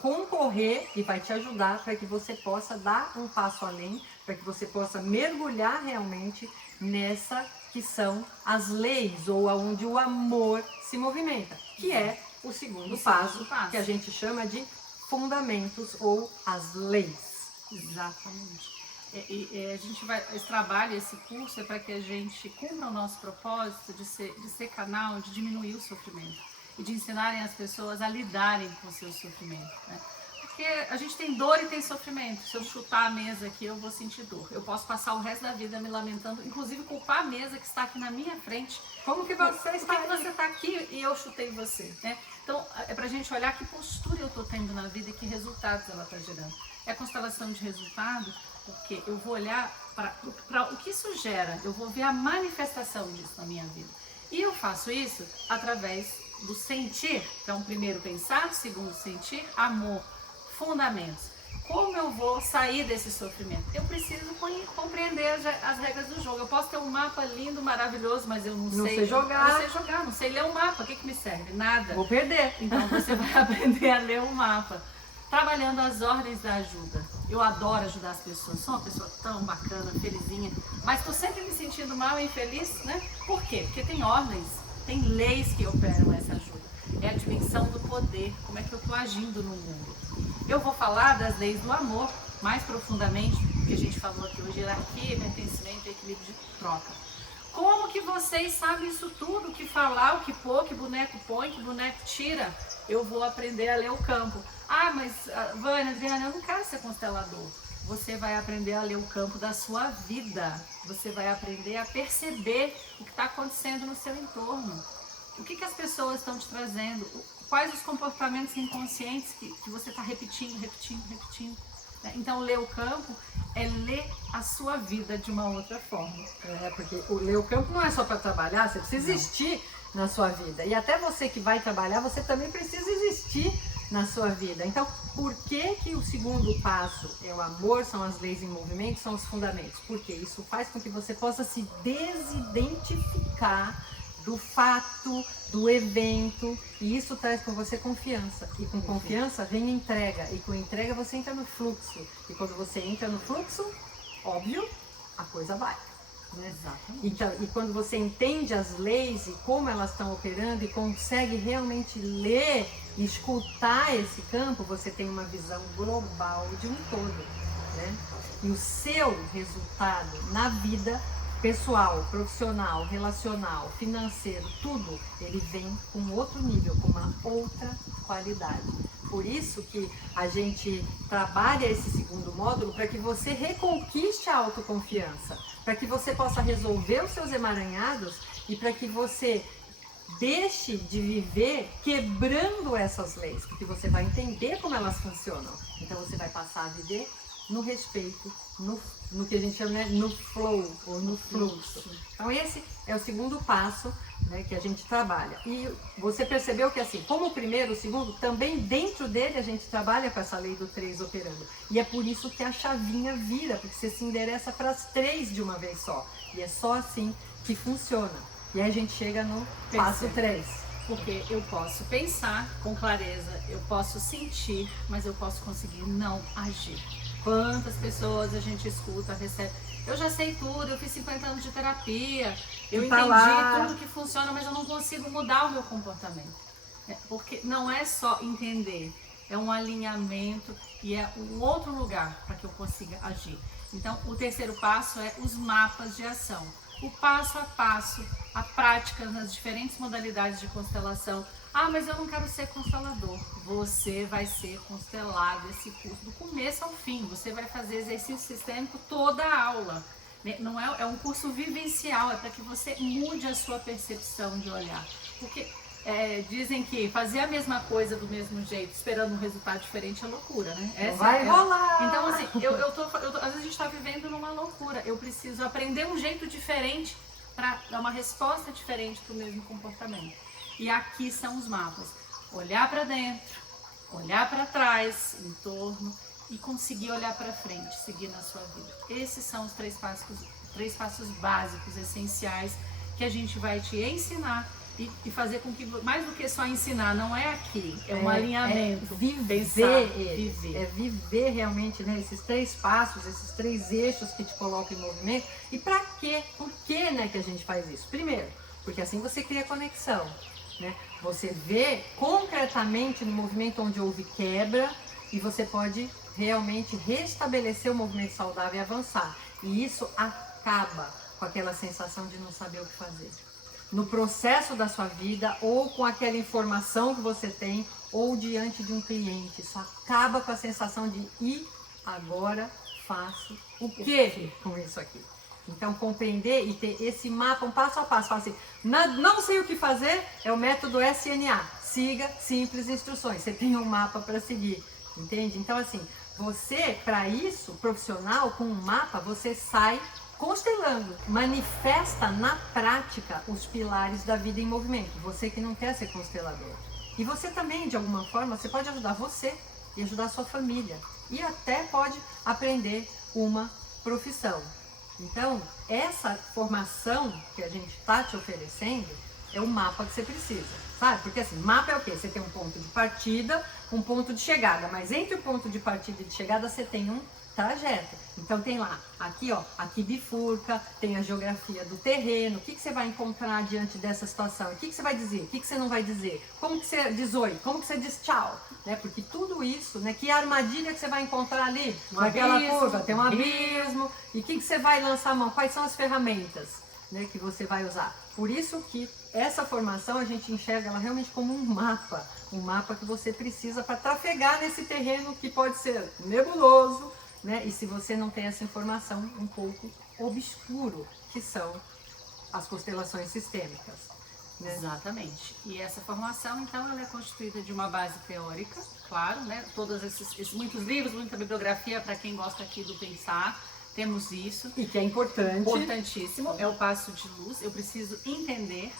concorrer e vai te ajudar para que você possa dar um passo além, para que você possa mergulhar realmente nessa que são as leis, ou aonde o amor se movimenta, que é o segundo passo, que a gente chama de fundamentos ou as leis. Exatamente. Esse trabalho, esse curso é para que a gente cumpra o nosso propósito de ser canal, de diminuir o sofrimento e de ensinarem as pessoas a lidarem com o seu sofrimento, né? Porque a gente tem dor e tem sofrimento. Se eu chutar a mesa aqui, eu vou sentir dor. Eu posso passar o resto da vida me lamentando, inclusive culpar a mesa que está aqui na minha frente. Como que você está aqui? Você está aqui e eu chutei você, né? Então, é pra gente olhar que postura eu estou tendo na vida e que resultados ela está gerando. É a constelação de resultado, porque eu vou olhar para o que isso gera, eu vou ver a manifestação disso na minha vida. E eu faço isso através do sentir. Então, primeiro pensar, segundo sentir, amor, fundamentos. Como eu vou sair desse sofrimento? Eu preciso compreender as regras do jogo. Eu posso ter um mapa lindo, maravilhoso, mas eu não sei jogar. Não sei jogar, não sei ler um mapa. O que me serve? Nada. Vou perder. Então você vai aprender a ler um mapa. Trabalhando as ordens da ajuda. Eu adoro ajudar as pessoas. Sou uma pessoa tão bacana, felizinha. Mas estou sempre me sentindo mal e infeliz, né? Por quê? Porque tem ordens, tem leis que operam essa ajuda. É a dimensão do poder. Como é que eu estou agindo no mundo? Eu vou falar das leis do amor mais profundamente, porque a gente falou aqui hoje, hierarquia, pertencimento e equilíbrio de troca. Como que vocês sabem isso tudo? O que falar, o que pôr, que boneco põe, que boneco tira? Eu vou aprender a ler o campo. Ah, mas Vânia, Adriana, eu não quero ser constelador. você vai aprender a ler o campo da sua vida. Você vai aprender a perceber o que está acontecendo no seu entorno. O que as pessoas estão te trazendo? Quais os comportamentos inconscientes que você está repetindo. Então, ler o campo é ler a sua vida de uma outra forma. Porque ler o campo não é só para trabalhar, você precisa existir na sua vida. E até você que vai trabalhar, você também precisa existir na sua vida. Então, por que o segundo passo é o amor, são as leis em movimento, são os fundamentos? Porque isso faz com que você possa se desidentificar do fato, do evento, e isso traz com você confiança. E com confiança vem entrega, e com entrega você entra no fluxo. E quando você entra no fluxo, óbvio, a coisa vai. Exatamente. Então, e quando você entende as leis e como elas estão operando e consegue realmente ler e escutar esse campo, você tem uma visão global de um todo, né? E o seu resultado na vida pessoal, profissional, relacional, financeiro, tudo, ele vem com outro nível, com uma outra qualidade. Por isso que a gente trabalha esse segundo módulo para que você reconquiste a autoconfiança, para que você possa resolver os seus emaranhados e para que você deixe de viver quebrando essas leis, porque você vai entender como elas funcionam. Então você vai passar a viver no respeito, no que a gente chama, né, no flow ou no fluxo. Então esse é o segundo passo, né, que a gente trabalha. E você percebeu que assim, como o primeiro, o segundo, também dentro dele a gente trabalha com essa lei do 3 operando. E é por isso que a chavinha vira, porque você se endereça para as 3 de uma vez só. E é só assim que funciona. E aí a gente chega no passo 3. Porque eu posso pensar com clareza, eu posso sentir, mas eu posso conseguir não agir. Quantas pessoas a gente escuta, recebe. Eu já sei tudo, eu fiz 50 anos de terapia, eu entendi tudo que funciona, mas eu não consigo mudar o meu comportamento. Porque não é só entender, é um alinhamento e é um outro lugar para que eu consiga agir. Então, o terceiro passo é os mapas de ação. O passo a passo, a prática nas diferentes modalidades de constelação. Ah, mas eu não quero ser constelador. Você vai ser constelado esse curso do começo ao fim. Você vai fazer exercício sistêmico toda a aula. Não é um curso vivencial, é para que você mude a sua percepção de olhar. Porque dizem que fazer a mesma coisa do mesmo jeito, esperando um resultado diferente, é loucura, né? Vai rolar! Então, assim, às vezes a gente está vivendo numa loucura. Eu preciso aprender um jeito diferente para dar uma resposta diferente para o mesmo comportamento. E aqui são os mapas. Olhar para dentro, olhar para trás, em torno, e conseguir olhar para frente, seguir na sua vida. Esses são os 3 passos básicos, essenciais, que a gente vai te ensinar e fazer com que, mais do que só ensinar, não é aqui, é um alinhamento. É viver realmente, né, esses 3 passos, esses 3 eixos que te colocam em movimento. E para quê? Por que, né, que a gente faz isso? Primeiro, porque assim você cria conexão. Né? Você vê concretamente no movimento onde houve quebra e você pode realmente restabelecer o movimento saudável e avançar. E isso acaba com aquela sensação de não saber o que fazer. No processo da sua vida, ou com aquela informação que você tem, ou diante de um cliente. Isso acaba com a sensação de e agora faço o quê com isso aqui? Então, compreender e ter esse mapa, um passo a passo. Fala assim, não sei o que fazer, é o método SNA. Siga simples instruções. Você tem um mapa para seguir, entende? Então, assim, você, para isso, profissional, com um mapa, você sai constelando. Manifesta na prática os pilares da vida em movimento. Você que não quer ser constelador. E você também, de alguma forma, você pode ajudar você e ajudar a sua família. E até pode aprender uma profissão. Então, essa formação que a gente está te oferecendo é o mapa que você precisa, sabe? Porque assim, mapa é o quê? Você tem um ponto de partida, um ponto de chegada, mas entre o ponto de partida e de chegada você tem um trajeto. Então tem lá, aqui ó, aqui bifurca, tem a geografia do terreno, o que você vai encontrar diante dessa situação, o que você vai dizer, o que você não vai dizer, como que você diz oi, como que você diz tchau, né? Porque tudo isso, né? Que armadilha que você vai encontrar ali, naquela curva, tem um abismo, e o que você vai lançar a mão, quais são as ferramentas, né, que você vai usar. Por isso que essa formação a gente enxerga ela realmente como um mapa que você precisa para trafegar nesse terreno que pode ser nebuloso, né? E se você não tem essa informação, um pouco obscuro, que são as constelações sistêmicas. Né? Exatamente. E essa formação, então, ela é constituída de uma base teórica, claro, né? Todos muitos livros, muita bibliografia para quem gosta aqui do pensar, temos isso. E que é importante. Importantíssimo, é o passo de luz. Eu preciso entender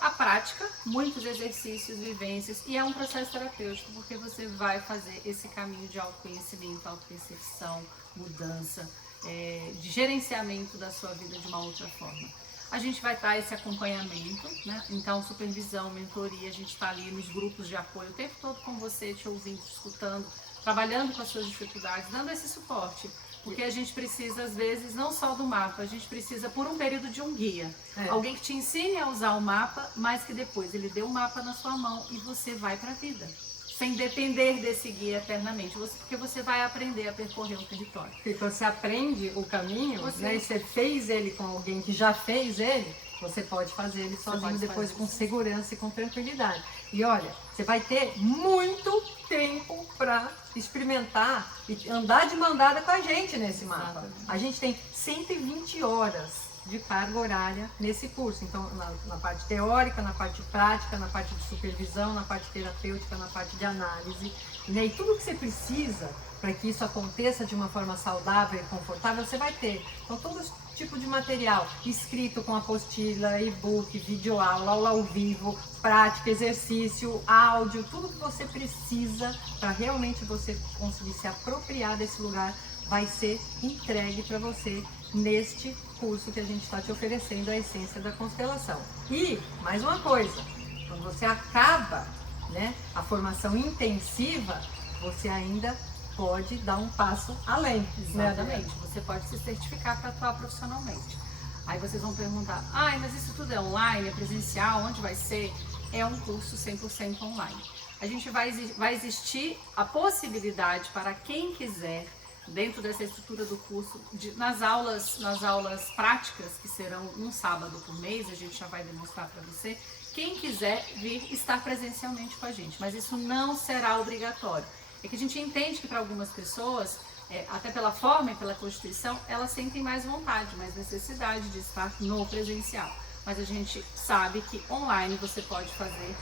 a prática, muitos exercícios, vivências, e é um processo terapêutico, porque você vai fazer esse caminho de autoconhecimento, autopercepção, mudança, de gerenciamento da sua vida de uma outra forma. A gente vai dar esse acompanhamento, né? Então, supervisão, mentoria, a gente está ali nos grupos de apoio o tempo todo com você, te ouvindo, te escutando, trabalhando com as suas dificuldades, dando esse suporte. Porque a gente precisa, às vezes, não só do mapa, a gente precisa, por um período, de um guia. Alguém que te ensine a usar o mapa, mas que depois ele dê o mapa na sua mão e você vai para a vida. Sem depender desse guia eternamente, porque você vai aprender a percorrer o território. Porque quando você aprende o caminho, né, e você fez ele com alguém que já fez ele, você pode fazer ele sozinho depois com segurança e com tranquilidade. E olha, você vai ter muito tempo para experimentar e andar de mão dada com a gente nesse mapa. Exatamente. A gente tem 120 horas de carga horária nesse curso. Então, na parte teórica, na parte prática, na parte de supervisão, na parte terapêutica, na parte de análise, né? E tudo que você precisa para que isso aconteça de uma forma saudável e confortável, você vai ter. Então, todo tipo de material escrito com apostila, e-book, videoaula, aula ao vivo, prática, exercício, áudio, tudo que você precisa para realmente você conseguir se apropriar desse lugar vai ser entregue para você neste curso que a gente está te oferecendo, a essência da constelação. E, mais uma coisa, quando você acaba, né, a formação intensiva, você ainda pode dar um passo além. Exatamente, né? Você pode se certificar para atuar profissionalmente. Aí vocês vão perguntar, mas isso tudo é online, é presencial, onde vai ser? É um curso 100% online. A gente vai existir a possibilidade para quem quiser, dentro dessa estrutura do curso, nas aulas práticas, que serão um sábado por mês, a gente já vai demonstrar para você, quem quiser vir estar presencialmente com a gente, mas isso não será obrigatório. É que a gente entende que para algumas pessoas, até pela forma e pela Constituição, elas sentem mais vontade, mais necessidade de estar no presencial. Mas a gente sabe que online você pode fazer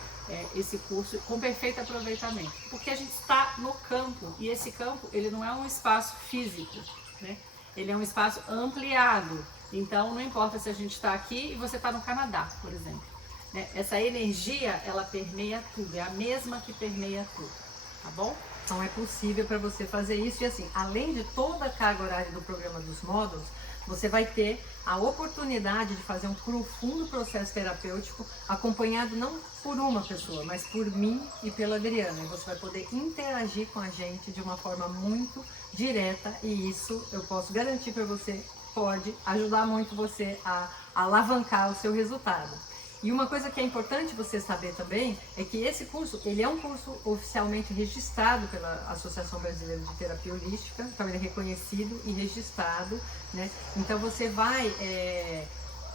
esse curso com perfeito aproveitamento, porque a gente está no campo, e esse campo ele não é um espaço físico, né? Ele é um espaço ampliado, então não importa se a gente está aqui e você está no Canadá, por exemplo, né? Essa energia, ela permeia tudo, é a mesma que permeia tudo, tá bom? Então é possível para você fazer isso, e assim, além de toda a carga horária do programa dos módulos, você vai ter a oportunidade de fazer um profundo processo terapêutico acompanhado não por uma pessoa, mas por mim e pela Adriana. E você vai poder interagir com a gente de uma forma muito direta, e isso eu posso garantir para você, pode ajudar muito você a alavancar o seu resultado. E uma coisa que é importante você saber também é que esse curso, ele é um curso oficialmente registrado pela Associação Brasileira de Terapia Holística, então ele é reconhecido e registrado, né? Então você vai,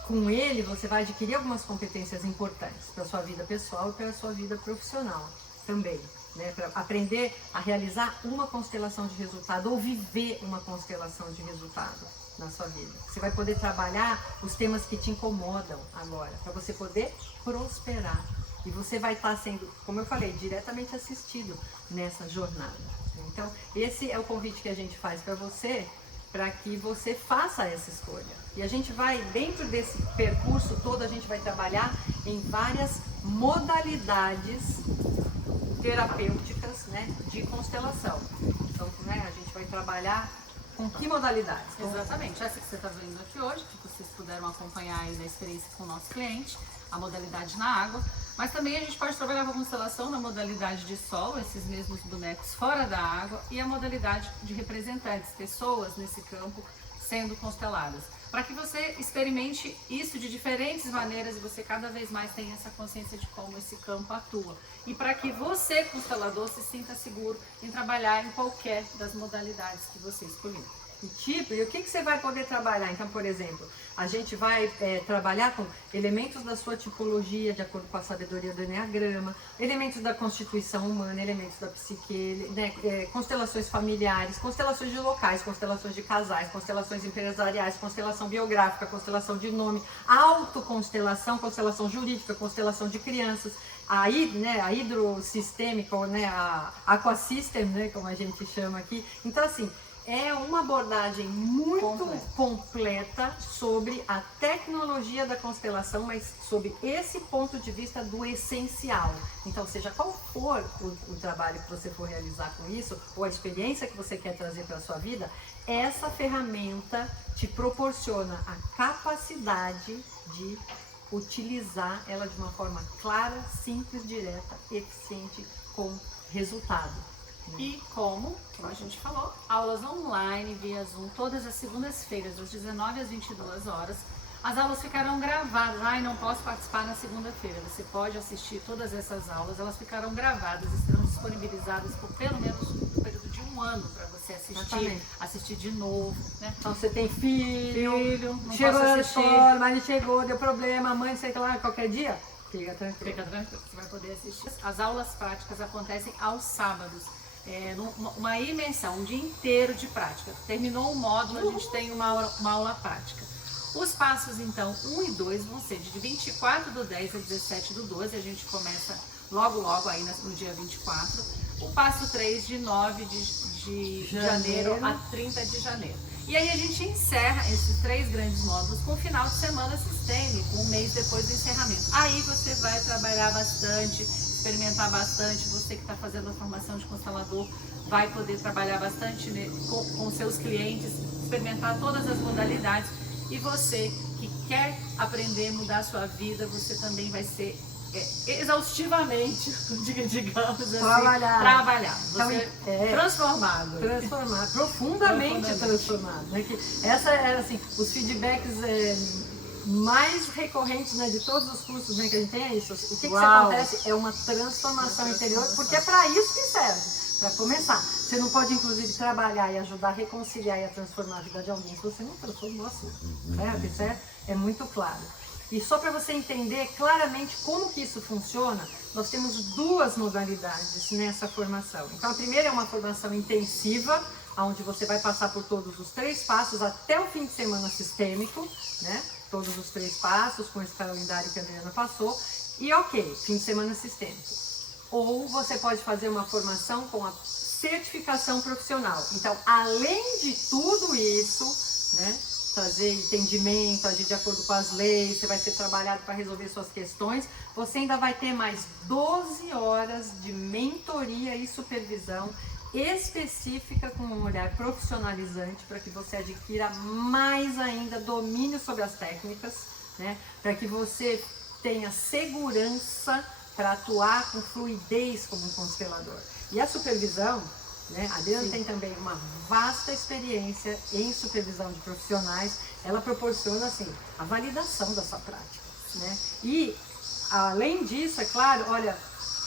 com ele, você vai adquirir algumas competências importantes para a sua vida pessoal e para a sua vida profissional também, né? Para aprender a realizar uma constelação de resultado ou viver uma constelação de resultado na sua vida. Você vai poder trabalhar os temas que te incomodam agora, para você poder prosperar. E você vai estar sendo, como eu falei, diretamente assistido nessa jornada. Então, esse é o convite que a gente faz para você, para que você faça essa escolha. E a gente vai, dentro desse percurso todo, a gente vai trabalhar em várias modalidades terapêuticas, né, de constelação. Então, né, a gente vai trabalhar com que modalidades? Exatamente, essa que você está vendo aqui hoje, que vocês puderam acompanhar aí na experiência com o nosso cliente, a modalidade na água, mas também a gente pode trabalhar com a constelação na modalidade de solo, esses mesmos bonecos fora da água, e a modalidade de representantes, pessoas nesse campo sendo consteladas, para que você experimente isso de diferentes maneiras e você cada vez mais tenha essa consciência de como esse campo atua. E para que você, constelador, se sinta seguro em trabalhar em qualquer das modalidades que você escolher. E o que você vai poder trabalhar? Então, por exemplo, a gente vai trabalhar com elementos da sua tipologia, de acordo com a sabedoria do Enneagrama, elementos da constituição humana, elementos da psique, né, constelações familiares, constelações de locais, constelações de casais, constelações empresariais, constelação biográfica, constelação de nome, autoconstelação, constelação jurídica, constelação de crianças, a hidrossistêmica, né, a aquasystem, né, como a gente chama aqui. Então, assim, é uma abordagem muito completa sobre a tecnologia da constelação, mas sob esse ponto de vista do essencial. Então, seja qual for o trabalho que você for realizar com isso, ou a experiência que você quer trazer para a sua vida, essa ferramenta te proporciona a capacidade de utilizar ela de uma forma clara, simples, direta, eficiente, com resultado. E como a gente falou, aulas online via Zoom, todas as segundas-feiras, das 19 às 22 horas. As aulas ficarão gravadas. Ai, não posso participar na segunda-feira. Você pode assistir todas essas aulas, elas ficarão gravadas e serão disponibilizadas por pelo menos um período de 1 ano para você assistir de novo. Né? Então você tem filho não chegou posso na assistir. escola, mas não chegou, deu problema, a mãe, sei lá, qualquer dia, fica tranquilo. Fica tranquilo, você vai poder assistir. As aulas práticas acontecem aos sábados. Uma imersão, um dia inteiro de prática. Terminou o módulo, a gente tem uma aula prática. Os passos, então, 1 e 2 vão ser de 24/10 a 17/12. A gente começa logo aí no dia 24. O passo 3 de 9 de janeiro a 30 de janeiro. E aí a gente encerra esses 3 grandes módulos com o final de semana sistêmico, 1 mês depois do encerramento. Aí você vai trabalhar bastante, experimentar bastante. Você que está fazendo a formação de constelador vai poder trabalhar bastante, né, com seus clientes, experimentar todas as modalidades. E você que quer aprender, mudar a sua vida, você também vai ser exaustivamente, digamos assim, trabalhado. Você transformado, profundamente transformado. Né? Que essa é assim, os feedbacks mais recorrentes, né, de todos os cursos, né, que a gente tem é isso. O que acontece é uma transformação interior, porque é para isso que serve. Para começar, você não pode inclusive trabalhar e ajudar a reconciliar e a transformar a vida de alguém se você não transformou a sua, certo? É muito claro. E só para você entender claramente como que isso funciona, nós temos 2 modalidades nessa formação. Então a primeira é uma formação intensiva, onde você vai passar por todos os 3 passos até o fim de semana sistêmico, né? Todos os 3 passos com esse calendário que a Adriana passou, e fim de semana sistêmico. Ou você pode fazer uma formação com a certificação profissional. Então, além de tudo isso, né, trazer entendimento, agir de acordo com as leis, você vai ser trabalhado para resolver suas questões, você ainda vai ter mais 12 horas de mentoria e supervisão específica com um olhar profissionalizante para que você adquira mais ainda domínio sobre as técnicas, né, para que você tenha segurança para atuar com fluidez como um constelador. E a supervisão, né, a Adriana tem também uma vasta experiência em supervisão de profissionais, ela proporciona assim, a validação da sua prática. Né? E, além disso, é claro, olha,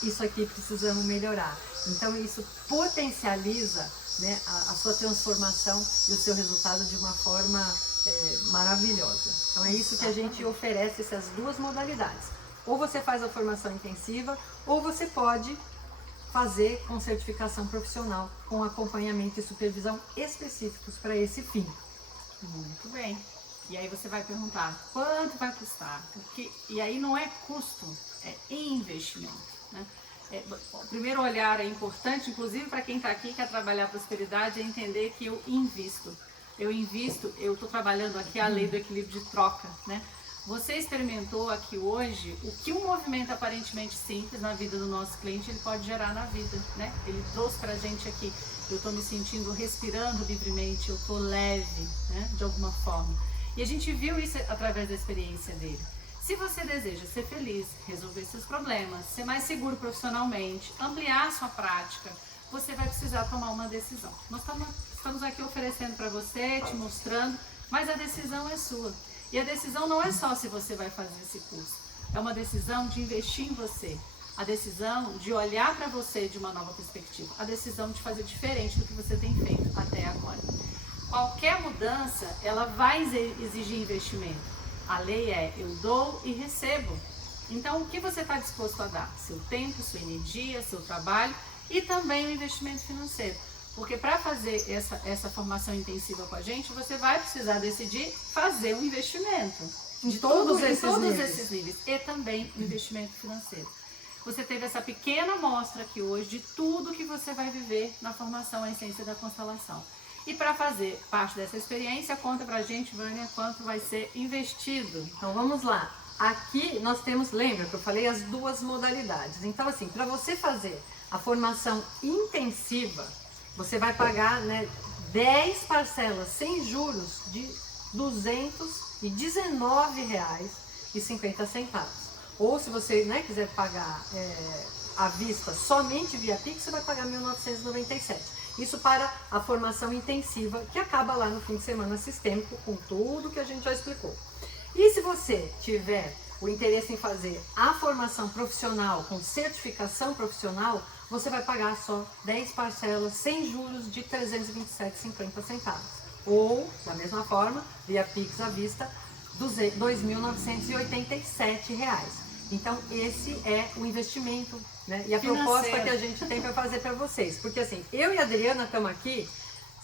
isso aqui precisamos melhorar. Então, isso potencializa, né, a sua transformação e o seu resultado de uma forma maravilhosa. Então, é isso que a gente oferece, essas 2 modalidades. Ou você faz a formação intensiva, ou você pode fazer com certificação profissional, com acompanhamento e supervisão específicos para esse fim. Muito bem. E aí você vai perguntar, quanto vai custar? E aí não é custo, é investimento. Né? O primeiro olhar é importante, inclusive para quem está aqui e quer trabalhar a prosperidade, é entender que eu invisto. Eu estou trabalhando aqui a lei do equilíbrio de troca, né? Você experimentou aqui hoje o que um movimento aparentemente simples na vida do nosso cliente ele pode gerar na vida, né? Ele trouxe pra gente aqui, eu estou me sentindo respirando livremente, eu estou leve, né? De alguma forma. E a gente viu isso através da experiência dele. Se você deseja ser feliz, resolver seus problemas, ser mais seguro profissionalmente, ampliar a sua prática, você vai precisar tomar uma decisão. Nós estamos aqui oferecendo para você, te mostrando, mas a decisão é sua. E a decisão não é só se você vai fazer esse curso, é uma decisão de investir em você, a decisão de olhar para você de uma nova perspectiva, a decisão de fazer diferente do que você tem feito até agora. qualquer mudança, ela vai exigir investimento. A lei é eu dou e recebo. Então, o que você está disposto a dar? Seu tempo, sua energia, seu trabalho e também o investimento financeiro. Porque para fazer essa formação intensiva com a gente, você vai precisar decidir fazer um investimento. Em todos esses níveis. E também o investimento financeiro. Você teve essa pequena amostra aqui hoje de tudo que você vai viver na formação A Essência da Constelação. E para fazer parte dessa experiência, conta pra gente, Vânia, quanto vai ser investido. Então vamos lá. Aqui nós temos, lembra que eu falei as duas modalidades. Então assim, para você fazer a formação intensiva, você vai pagar, né, 10 parcelas sem juros de R$ 219,50. Ou se você, né, quiser pagar à vista somente via Pix, você vai pagar R$ 1.997. Isso para a formação intensiva, que acaba lá no fim de semana sistêmico, com tudo que a gente já explicou. E se você tiver o interesse em fazer a formação profissional, com certificação profissional, você vai pagar só 10 parcelas sem juros de R$ 327,50. Ou, da mesma forma, via Pix à vista, R$ 2.987. Então, esse é o investimento, né? E a proposta que a gente tem para fazer para vocês. Porque assim, eu e a Adriana estamos aqui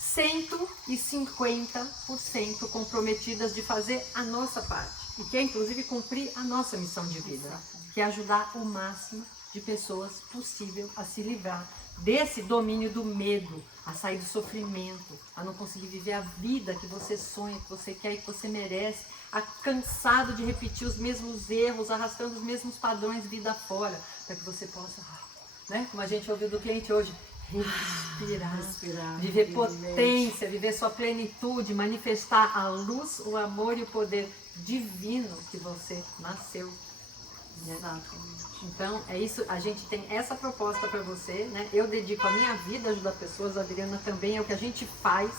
150% comprometidas de fazer a nossa parte. E que é, inclusive, cumprir a nossa missão de vida. Que é ajudar o máximo de pessoas possível a se livrar desse domínio do medo, a sair do sofrimento, a não conseguir viver a vida que você sonha, que você quer e que você merece, a cansado de repetir os mesmos erros, arrastando os mesmos padrões vida fora, para que você possa, né, como a gente ouviu do cliente hoje, respirar, viver potência, viver sua plenitude, manifestar a luz, o amor e o poder divino que você nasceu. Exatamente. Então, é isso, a gente tem essa proposta para você, né? Eu dedico a minha vida a ajudar pessoas, a Adriana também, é o que a gente faz,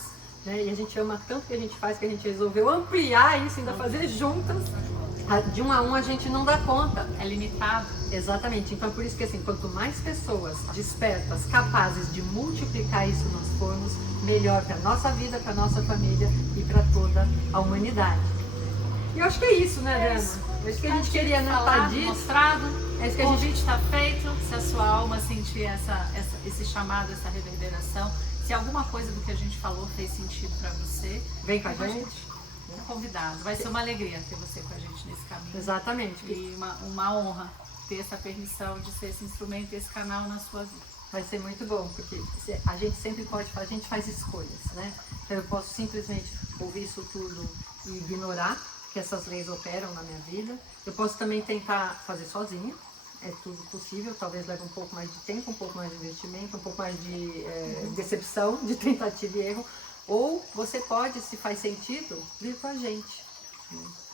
né? E a gente ama tanto o que a gente faz que a gente resolveu ampliar isso, ainda fazer juntas. De um a um a gente não dá conta. É limitado. Exatamente. Então, por isso que assim, quanto mais pessoas despertas, capazes de multiplicar isso nós formos, melhor para a nossa vida, para a nossa família e para toda a humanidade. E eu acho que é isso, né, Adriana? É isso que a gente queria, né? Falar, mostrado. É isso que O a gente... convite está feito. Se a sua alma sentir esse chamado, essa reverberação, se alguma coisa do que a gente falou fez sentido para você, vem com a gente. Convidado. Vai ser uma alegria ter você com a gente nesse caminho. Exatamente. E uma honra ter essa permissão de ser esse instrumento, esse canal na sua vida. Vai ser muito bom, porque a gente sempre pode, a gente faz escolhas, né? Então eu posso simplesmente ouvir isso tudo e ignorar que essas leis operam na minha vida. Eu posso também tentar fazer sozinha, é tudo possível, talvez leve um pouco mais de tempo, um pouco mais de investimento, um pouco mais de decepção, de tentativa e erro. Ou você pode, se faz sentido, vir com a gente.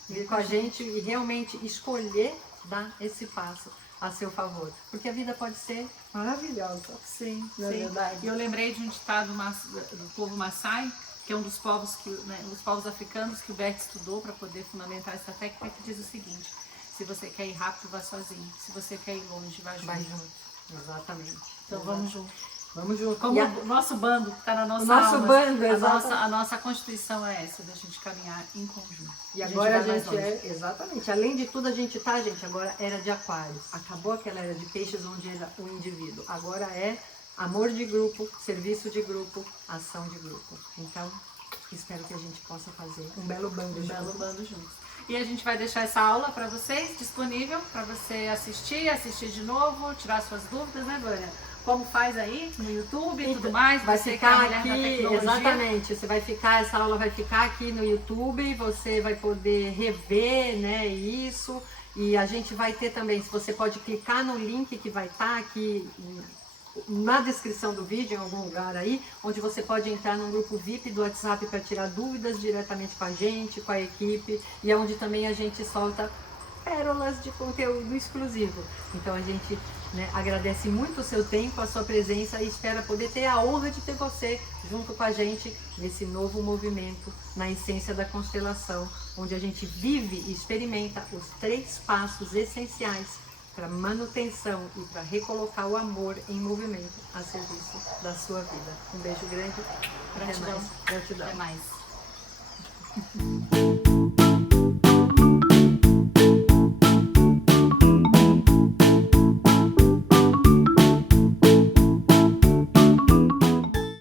Vir com a gente e realmente escolher dar esse passo a seu favor. Porque a vida pode ser maravilhosa. Sim, não é verdade? E eu lembrei de um ditado do povo Maasai, que é um dos povos, dos povos africanos que o Bert estudou para poder fundamentar essa técnica, que diz o seguinte: se você quer ir rápido, vá sozinho. Se você quer ir longe, vá junto. Vai junto. Exatamente. Então vamos junto. Vamos junto. Como o nosso bando que está na nossa nosso alma. Bando, a nossa constituição é essa, da gente caminhar em conjunto. E agora a gente exatamente. Além de tudo, a gente tá, gente, agora era de Aquários. Acabou aquela era de Peixes onde era o indivíduo. Agora é amor de grupo, serviço de grupo, ação de grupo. Então, espero que a gente possa fazer um belo bando juntos. E a gente vai deixar essa aula para vocês, disponível para você assistir de novo, tirar suas dúvidas, né, Vânia? Como faz aí no YouTube e tudo mais. Vai ficar aqui, exatamente, você vai ficar, essa aula vai ficar aqui no YouTube, você vai poder rever, né, isso. E a gente vai ter também, se você pode clicar no link que vai estar aqui na descrição do vídeo, em algum lugar aí, onde você pode entrar num grupo VIP do WhatsApp para tirar dúvidas diretamente com a gente, com a equipe, e é onde também a gente solta pérolas de conteúdo exclusivo. Então a gente, né, agradece muito o seu tempo, a sua presença e espera poder ter a honra de ter você junto com a gente nesse novo movimento na essência da constelação, onde a gente vive e experimenta os 3 passos essenciais para manutenção e para recolocar o amor em movimento a serviço da sua vida. Um beijo grande. Gratidão. Até mais. Gratidão. Até mais.